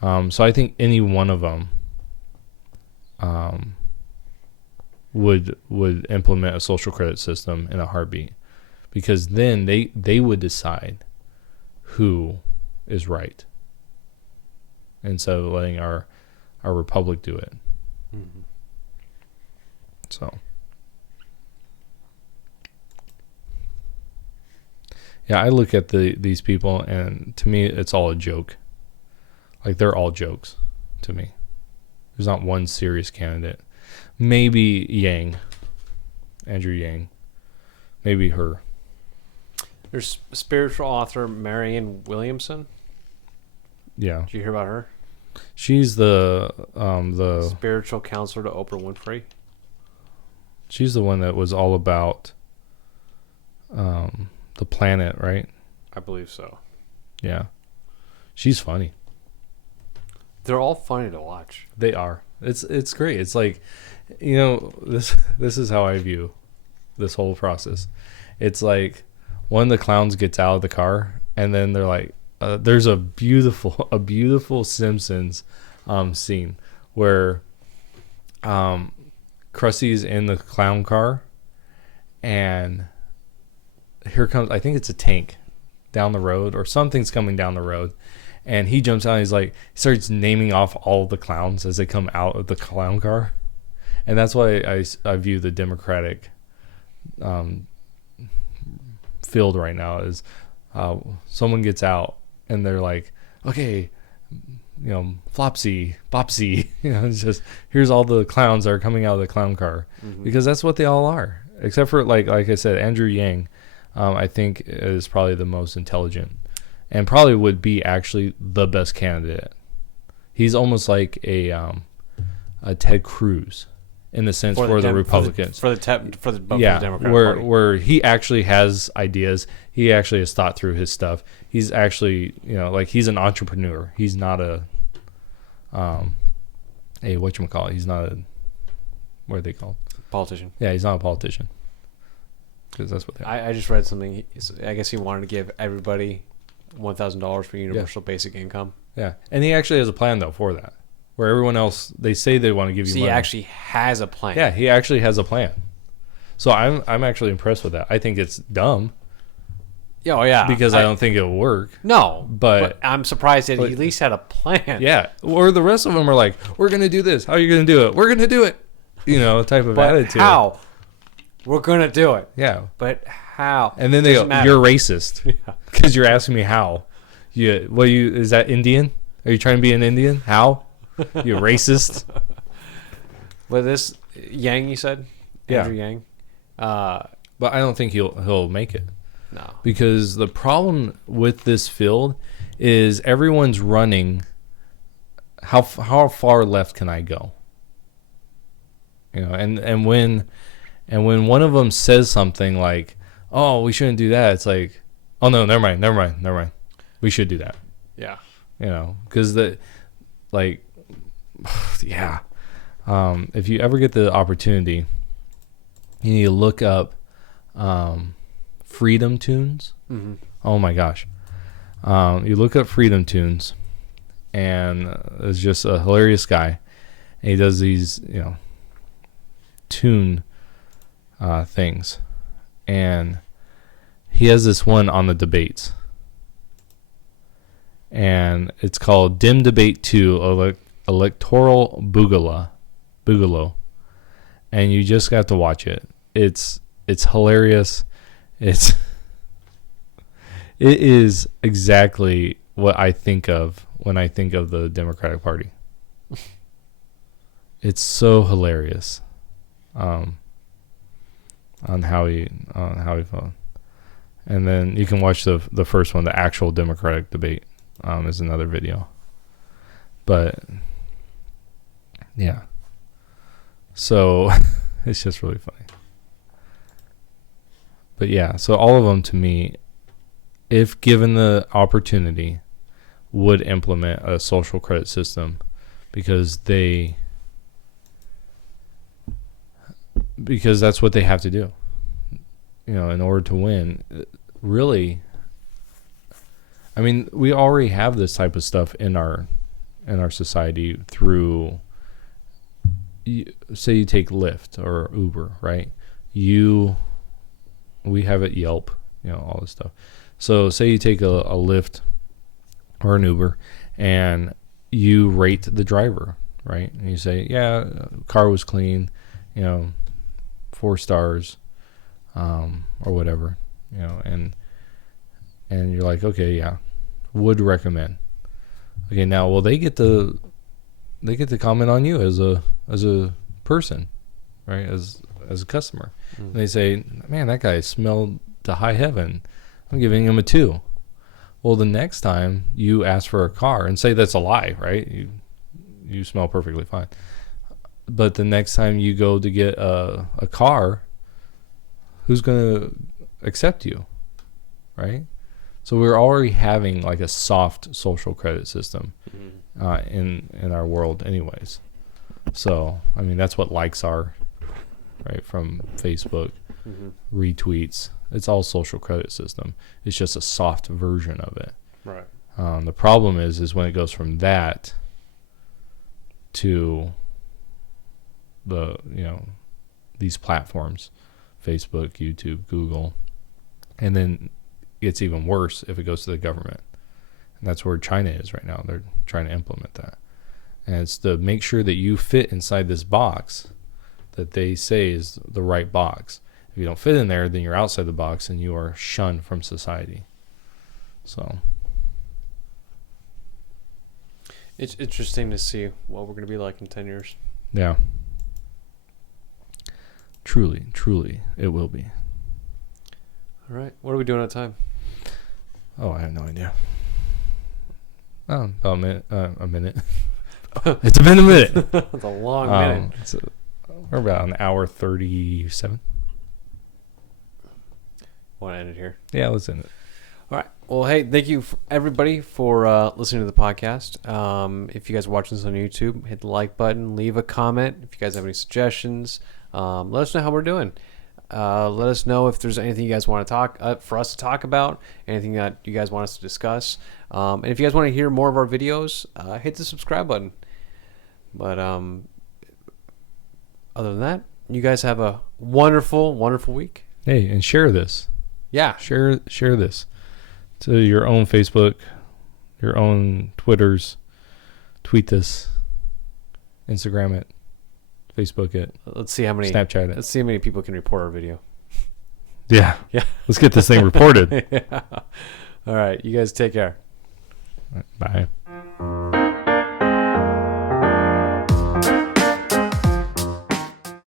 So I think any one of them would implement a social credit system in a heartbeat, because then they would decide who is right instead of letting our republic do it. Mm-hmm. So yeah, I look at these people, and to me it's all a joke. Like, they're all jokes to me. There's not one serious candidate. Maybe Andrew Yang, maybe her. There's spiritual author Marianne Williamson. Yeah. Did you hear about her? She's the spiritual counselor to Oprah Winfrey. She's the one that was all about the planet, right? I believe so. Yeah. She's funny. They're all funny to watch. They are. It's great. It's like, this is how I view this whole process. It's like one of the clowns gets out of the car, and then they're like, there's a beautiful Simpsons scene where Krusty's in the clown car, and here comes, I think it's a tank down the road, or something's coming down the road, and he jumps out and he starts naming off all the clowns as they come out of the clown car. And that's why I view the Democratic field right now is someone gets out and they're like, okay, Flopsy, Bopsy, it's just, here's all the clowns that are coming out of the clown car. Mm-hmm. Because that's what they all are. Except for, like I said, Andrew Yang, I think is probably the most intelligent and probably would be actually the best candidate. He's almost like a Ted Cruz in the sense for the Republicans. For the Democratic Party. Where he actually has ideas. He actually has thought through his stuff. He's actually, he's an entrepreneur. He's not a whatchamacallit. He's not a, what are they called? Politician. Yeah, he's not a politician. Because that's what they are. I just read something. I guess he wanted to give everybody $1,000 for universal basic income. Yeah, and he actually has a plan, though, for that. Where everyone else, they say they want to give you money. He actually has a plan. Yeah, he actually has a plan. So I'm actually impressed with that. I think it's dumb. Yeah, oh yeah. Because I don't think it'll work. No, but I'm surprised that he at least had a plan. Yeah, or the rest of them are like, we're going to do this. How are you going to do it? We're going to do it. Type of attitude. How? We're going to do it. Yeah. But how? And then they go, you're racist. Because you're asking me how. Is that Indian? Are you trying to be an Indian? How? You racist. Well, this Yang, you said? Yeah. Andrew Yang? But I don't think he'll make it. No. Because the problem with this field is everyone's running, how far left can I go? And when one of them says something like, oh, we shouldn't do that, it's like, oh no, never mind. We should do that. Yeah. Because yeah. If you ever get the opportunity, you need to look up Freedom Tunes. Mm-hmm. Oh my gosh. You look up Freedom Tunes, and it's just a hilarious guy. And he does these, tune things. And he has this one on the debates. And it's called Dim Debate 2 Electoral Boogaloo. And you just got to watch it. It's hilarious. It is exactly what I think of when I think of the Democratic Party. It's so hilarious. On how he felt. And then you can watch the first one, the actual Democratic debate. Is another video. But yeah. So it's just really funny. But yeah, so all of them to me, if given the opportunity, would implement a social credit system because that's what they have to do, in order to win. Really, I mean, we already have this type of stuff in our society through, say you take Lyft or Uber, right? We have it Yelp, all this stuff. So say you take a Lyft or an Uber and you rate the driver, right? And you say, yeah, car was clean, 4 stars, or whatever, and you're like, okay, yeah, would recommend. Okay, now will they get to comment on you as a person, right? As a customer. And they say, man, that guy smelled to high heaven. I'm giving him a 2. Well, the next time you ask for a car and say that's a lie, right? You smell perfectly fine. But the next time you go to get a car, who's going to accept you, right? So we're already having like a soft social credit system in our world anyways. So, I mean, that's what likes are, right, from Facebook, retweets. It's all social credit system. It's just a soft version of it. Right. The problem is when it goes from that to the, these platforms, Facebook, YouTube, Google, and then it's even worse if it goes to the government. And that's where China is right now. They're trying to implement that. And it's to make sure that you fit inside this box that they say is the right box. If you don't fit in there, then you're outside the box and you are shunned from society. So it's interesting to see what we're going to be like in 10 years. Yeah. Truly, it will be. All right. What are we doing at time? Oh, I have no idea. Oh, about a minute. It's been a minute. It's a long minute. We're about an hour 37. Want to end it here? Yeah, let's end it. All right. Well, hey, thank you everybody for listening to the podcast. If you guys are watching this on YouTube, hit the like button, leave a comment. If you guys have any suggestions, let us know how we're doing. Let us know if there's anything you guys want to talk for us to talk about, anything that you guys want us to discuss. And if you guys want to hear more of our videos, hit the subscribe button. But other than that, you guys have a wonderful, wonderful week. Hey, and share this. Yeah. Share this to your own Facebook, your own Twitters. Tweet this. Instagram it. Facebook it. Let's see how many. Snapchat it. Let's see how many people can report our video. Yeah. Yeah. Let's get this thing reported. Yeah. All right. You guys take care. Bye.